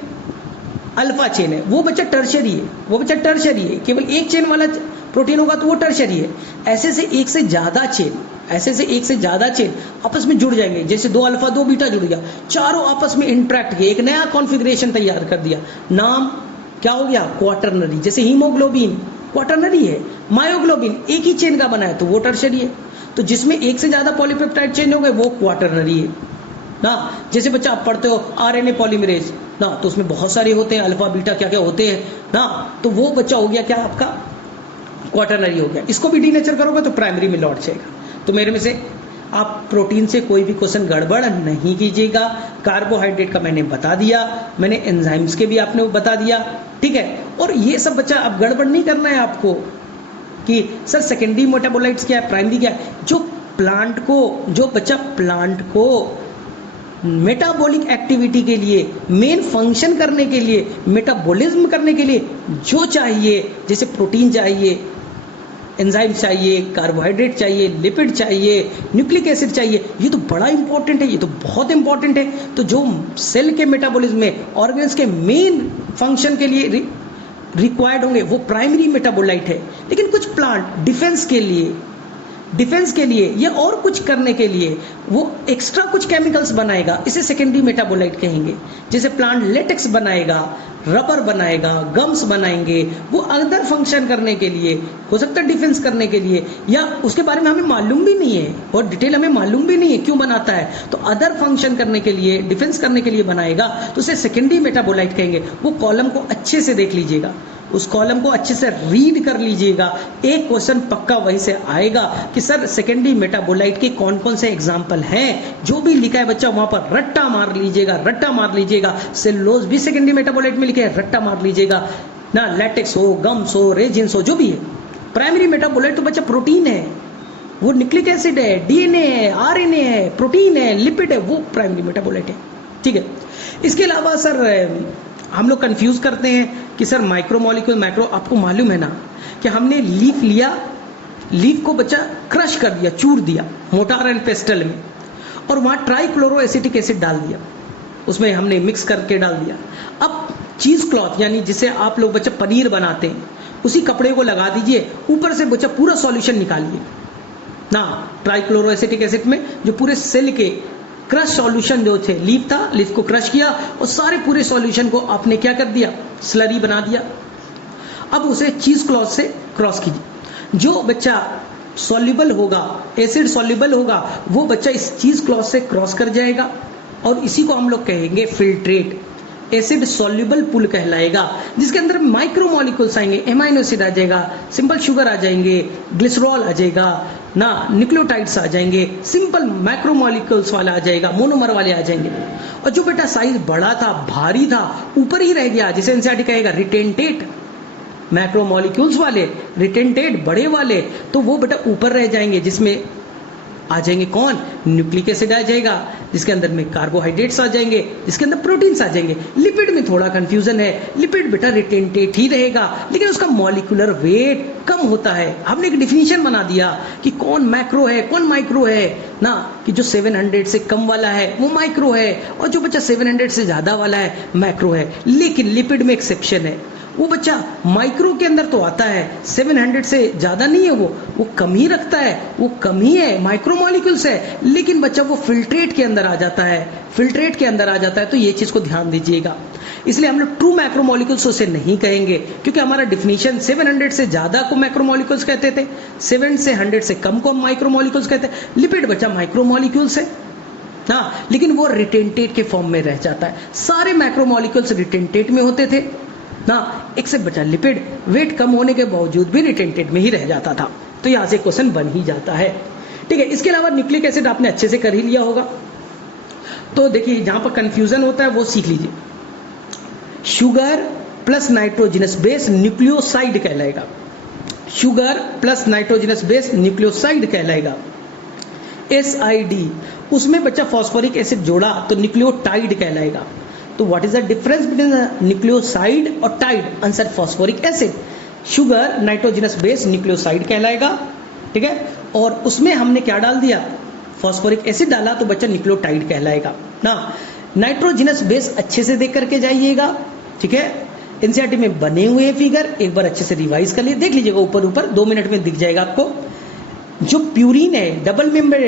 अल्फा चेन है, वो बच्चा टर्शरी है, वो बच्चा टर्शरी है। केवल एक चेन वाला प्रोटीन होगा तो वो टर्शरी है। ऐसे से एक से ज्यादा चेन, ऐसे से एक से ज्यादा चेन आपस में जुड़ जाएंगे, जैसे 2 अल्फा 2 बीटा जुड़ गया, चारों आपस में इंटरेक्ट किए, एक नया कॉन्फ़िगरेशन तैयार कर दिया, नाम क्या हो गया, क्वाटरनरी। जैसे हीमोग्लोबिन क्वाटरनरी है, मायोग्लोबिन एक ही चेन का बना है तो वो टर्शरी है। तो जिसमें एक से ज्यादा पॉलीपेप्टाइड चेन हो गए वो क्वाटरनरी है ना। जैसे बच्चा आप पढ़ते हो आरएनए पॉलीमरेज ना, तो उसमें बहुत सारे होते हैं, अल्फा बीटा क्या क्या होते हैं ना, तो वो बच्चा हो गया क्या आपका क्वाटरनरी हो गया। इसको भी डीनेचर करोगे तो प्राइमरी में लौट जाएगा। तो मेरे में से आप प्रोटीन से कोई भी क्वेश्चन गड़बड़ नहीं कीजिएगा। कार्बोहाइड्रेट का मैंने बता दिया, मैंने एंजाइम्स के भी आपने बता दिया, ठीक है। और ये सब बच्चा अब गड़बड़ नहीं करना है आपको कि सर सेकेंडरी मेटाबोलाइट्स क्या है, प्राइमरी क्या है। जो प्लांट को, जो बच्चा प्लांट को मेटाबॉलिक एक्टिविटी के लिए, मेन फंक्शन करने के लिए, मेटाबॉलिज्म करने के लिए जो चाहिए, जैसे प्रोटीन चाहिए, एंजाइम चाहिए, कार्बोहाइड्रेट चाहिए, लिपिड चाहिए, न्यूक्लिक एसिड चाहिए, ये तो बड़ा इंपॉर्टेंट है, ये तो बहुत इंपॉर्टेंट है। तो जो सेल के मेटाबॉलिज्म में, ऑर्गेन्स के मेन फंक्शन के लिए रिक्वायर्ड होंगे वो प्राइमरी मेटाबोलाइट है। लेकिन कुछ प्लांट डिफेंस के लिए या और कुछ करने के लिए वो एक्स्ट्रा कुछ केमिकल्स बनाएगा, इसे सेकेंडरी मेटाबोलाइट कहेंगे। जैसे प्लांट लेटेक्स बनाएगा, रबर बनाएगा, गम्स बनाएंगे, वो अदर फंक्शन करने के लिए, हो सकता है डिफेंस करने के लिए, या उसके बारे में हमें मालूम भी नहीं है और डिटेल हमें मालूम भी नहीं है क्यों बनाता है, तो अदर फंक्शन करने के लिए, डिफेंस करने के लिए बनाएगा, तो उसे सेकेंडरी मेटाबोलाइट कहेंगे। वो कॉलम को अच्छे से देख लीजिएगा, उस कॉलम को अच्छे से रीड कर लीजिएगा। एक क्वेश्चन पक्का वहीं से आएगा कि सर सेकेंडरी मेटाबोलाइट के कौन कौन से एग्जाम्पल हैं, जो भी लिखा है बच्चा वहां पर रट्टा मार लीजिएगा, रट्टा मार लीजिएगा। सेलुलोज भी सेकेंडरी मेटाबोलाइट में लिखे है, रट्टा मार लीजिएगा ना। लैटेक्स हो, गम्स हो, रेजिन्स हो, जो भी है। प्राइमरी मेटाबोलाइट तो बच्चा प्रोटीन है, वो न्यूक्लिक एसिड है, डीएनए है, आरएनए है, प्रोटीन है, लिपिड है, वो प्राइमरी मेटाबोलाइट है, ठीक है। इसके अलावा सर हम लोग कंफ्यूज करते हैं कि सर माइक्रोमोलिक्यूल, मैक्रो, आपको मालूम है ना कि हमने लीफ लिया, लीफ को बच्चा क्रश कर दिया, चूर दिया मोटार एंड पेस्टल में, और वहां ट्राइक्लोरो एसिटिक एसिड डाल दिया, उसमें हमने मिक्स करके डाल दिया। अब चीज क्लॉथ यानी जिसे आप लोग बच्चा पनीर बनाते हैं, उसी कपड़े को लगा दीजिए, ऊपर से बच्चा पूरा सॉल्यूशन निकालिए ना, ट्राइक्लोरो एसिटिक एसिड में जो पूरे सेल के क्रश सॉल्यूशन जो थे, लीफ था, लीफ को क्रश किया और सारे पूरे सॉल्यूशन को आपने क्या कर दिया, स्लरी बना दिया। अब उसे चीज क्लॉथ से क्रॉस कीजिए, जो बच्चा सॉल्युबल होगा, एसिड सॉल्युबल होगा, वो बच्चा इस चीज क्लॉथ से क्रॉस कर जाएगा और इसी को हम लोग कहेंगे फिल्ट्रेट, एसिड सॉल्युबल पुल कहलाएगा, जिसके अंदर माइक्रोमोलिक्यूल्स आएंगे, एमाइनो एसिड आ जाएगा, सिंपल शुगर आ जाएंगे, ग्लिसरॉल आ जाएगा ना, न्यूक्लियोटाइड्स आ जाएंगे, सिंपल मैक्रोमोलिक्यूल्स वाला आ जाएगा, मोनोमर वाले आ जाएंगे। और जो बेटा साइज बड़ा था, भारी था, ऊपर ही रह गया, जिसे एनसीईआरटी कहेगा रिटेंटेट, मैक्रोमोलिक्यूल्स वाले, रिटेंटेट बड़े वाले, तो वो बेटा ऊपर रह जाएंगे, जिसमें आ जाएंगे कौन, न्यूक्लिक एसिड आ जाएगा, जिसके अंदर में कार्बोहाइड्रेट्स आ जाएंगे, जिसके अंदर प्रोटीन्स आ जाएंगे। लिपिड में थोड़ा कंफ्यूजन है, लिपिड बेटा रिटेंटेट ही रहेगा, लेकिन उसका मॉलिक्यूलर वेट कम होता है। हमने एक डिफिनीशन बना दिया कि कौन मैक्रो है कौन माइक्रो है ना, कि जो 700 से कम वाला है वो माइक्रो है और जो बच्चा 700 से ज्यादा वाला है मैक्रो है। लेकिन लिपिड में एक्सेप्शन है, वो बच्चा माइक्रो के अंदर तो आता है, 700 से ज्यादा नहीं है, वो कम ही रखता है, वो कम ही है, माइक्रो मॉलिक्यूल्स है, लेकिन बच्चा वो फिल्ट्रेट के अंदर आ जाता है, फिल्ट्रेट के अंदर आ जाता है। तो ये चीज को ध्यान दीजिएगा। इसलिए हम लोग ट्रू मैक्रो मॉलिक्यूल्स उसे नहीं कहेंगे, क्योंकि हमारा डिफिनीशन 700 से ज्यादा को मैक्रो मॉलिक्यूल्स कहते थे, 7 से 100 से कम को माइक्रो मॉलिक्यूल्स कहते हैं। लिपिड बच्चा माइक्रो मॉलिक्यूल्स है, हाँ, लेकिन वो रिटेंटेट के फॉर्म में रह जाता है। सारे मैक्रो मॉलिक्यूल्स रिटेंटेट में होते थे ना, एक्सेप्ट बचा लिपिड, वेट कम होने के बावजूद भी रिटेंटेड में ही रह जाता था। तो यहां से क्वेश्चन बन ही जाता है। ठीक है, इसके अलावा न्यूक्लिक एसिड आपने अच्छे से कर ही लिया होगा। तो देखिए जहां पर कंफ्यूजन होता है वो सीख लीजिए। Sugar plus nitrogenous base nucleoside कहलाएगा, sugar plus nitrogenous base nucleoside कहलाएगा। SID, उसमें बच्चा फॉस्फोरिक एसिड जोड़ा तो न्यूक्लियोटाइड कहलाएगा। तो what is the difference between nucleoside और tide? Answer phosphoric acid. Sugar nitrogenous base nucleoside कहलाएगा, ठीक है, और उसमें हमने क्या डाल दिया, फॉस्फोरिक एसिड डाला, तो बच्चा न्यूक्लियोटाइड कहलाएगा ना। नाइट्रोजनस बेस अच्छे से देख करके जाइएगा, ठीक है, एनसीईआरटी में बने हुए फिगर एक बार अच्छे से रिवाइज कर लिए, देख लीजिएगा ऊपर ऊपर, 2 मिनट में दिख जाएगा आपको। जो प्यूरिन है डबल मेंबर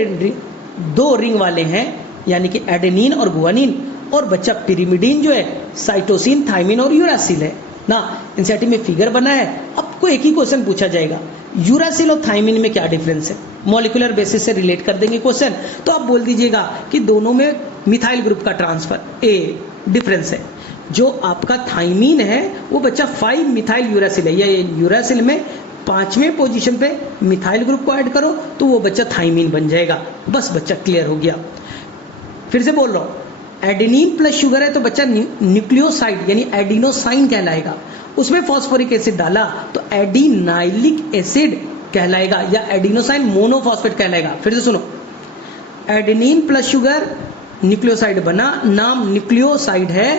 2 रिंग वाले हैं, यानी कि एडेनिन और गुआनिन, और बच्चा पिरिमिडीन जो है साइटोसिन, थाइमिन और यूरासिल है ना। एनसीईआरटी में फिगर बना है। आपको एक ही क्वेश्चन पूछा जाएगा, यूरासिल और थाइमिन में क्या डिफरेंस है, मॉलिक्यूलर बेसिस से रिलेट कर देंगे क्वेश्चन। तो आप बोल दीजिएगा कि दोनों में मिथाइल ग्रुप का ट्रांसफर ए डिफरेंस है। जो आपका थाइमिन है वो बच्चा 5 मिथाइल यूरासिल है, या यूरासिल में 5वें पोजीशन पे मिथाइल ग्रुप को ऐड करो तो वो बच्चा थाइमिन बन जाएगा। बस बच्चा क्लियर हो गया। फिर से बोल रहा हूं, एडेनिन प्लस शुगर है तो बच्चा न्यूक्लियोसाइड यानी एडिनोसाइन कहलाएगा। उसमें फॉस्फोरिक एसिड डाला तो एडिनाइलिक एसिड कहलाएगा, या एडिनोसाइन मोनोफॉस्फेट कहलाएगा। फिर से सुनो, एडेनिन प्लस शुगर न्यूक्लियोसाइड बना, नाम न्यूक्लियोसाइड है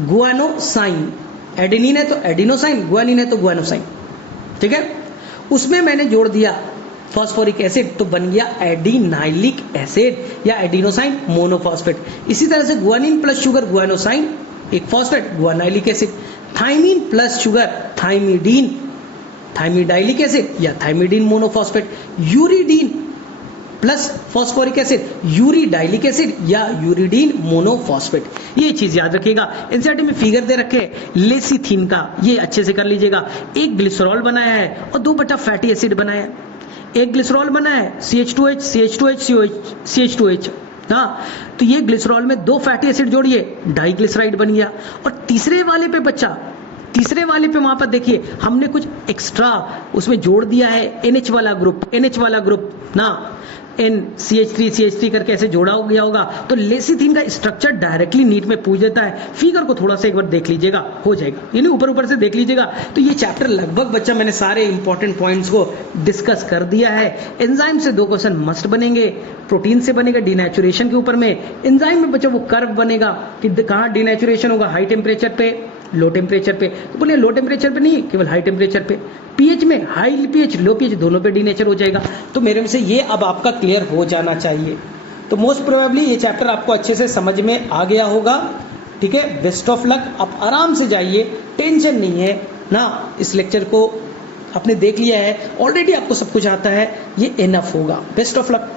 गुआनोसाइन। एडेनिन है तो एडिनोसाइन, गुआनिन है तो गुआनोसाइन, ठीक है। उसमें मैंने जोड़ दिया फॉस्फोरिक एसिड तो बन गया एडिनाइलिक एसिड या एडिनोसाइन मोनोफॉस्फेट। इसी तरह से गुआनिन प्लस शुगर गुआनोसाइन, एक phosphate guanylic acid. Thymine plus sugar thymidine, thymidylic acid या thymidine monophosphate. Uridine plus phosphoric acid uridylic acid या यूरिडीन मोनोफॉस्फेट। ये चीज याद रखिएगा। एनसीईआरटी में फिगर दे रखे लेसिथिन का, ये अच्छे से कर लीजिएगा। एक ग्लिसरॉल बनाया है और 2 बटा फैटी एसिड बनाया है। एक ग्लिसरॉल बना है CH2H CH2H CH2H, हाँ, तो ये ग्लिसरॉल में 2 फैटी एसिड जोड़िए, डाइग्लिसराइड बन गया। और तीसरे वाले पे बच्चा, तीसरे वाले पे वहां पर देखिए हमने कुछ एक्स्ट्रा उसमें जोड़ दिया है, NH वाला ग्रुप ना, NCH3 करके ऐसे जोड़ा हो गया होगा। तो लेसिथिन का स्ट्रक्चर डायरेक्टली नीट में पूछ देता है। फिगर को थोड़ा सा एक बार देख लीजिएगा, हो जाएगा, यानी ऊपर से देख लीजिएगा। तो ये चैप्टर लगभग बच्चा मैंने सारे इंपॉर्टेंट पॉइंट्स को डिस्कस कर दिया है। एंजाइम से 2 क्वेश्चन मस्ट बनेंगे, प्रोटीन से बनेगा डिनेचुरेशन के ऊपर में। एंजाइम में बच्चा वो कर्व बनेगा कि कहाँ डिनेचुरेशन होगा, हाई टेम्परेचर पे, लो टेम्परेचर पे। तो बोलिए लो टेम्परेचर पे नहीं, केवल हाई टेम्परेचर पे। पीएच में हाई पीएच लो पीएच दोनों पे डीनेचर हो जाएगा। तो मेरे में से ये अब आपका क्लियर हो जाना चाहिए। तो मोस्ट प्रोबेबली ये चैप्टर आपको अच्छे से समझ में आ गया होगा, ठीक है। बेस्ट ऑफ लक, आप आराम से जाइए, टेंशन नहीं है ना। इस लेक्चर को आपने देख लिया है ऑलरेडी, आपको सब कुछ आता है, ये इनफ होगा। Best of luck.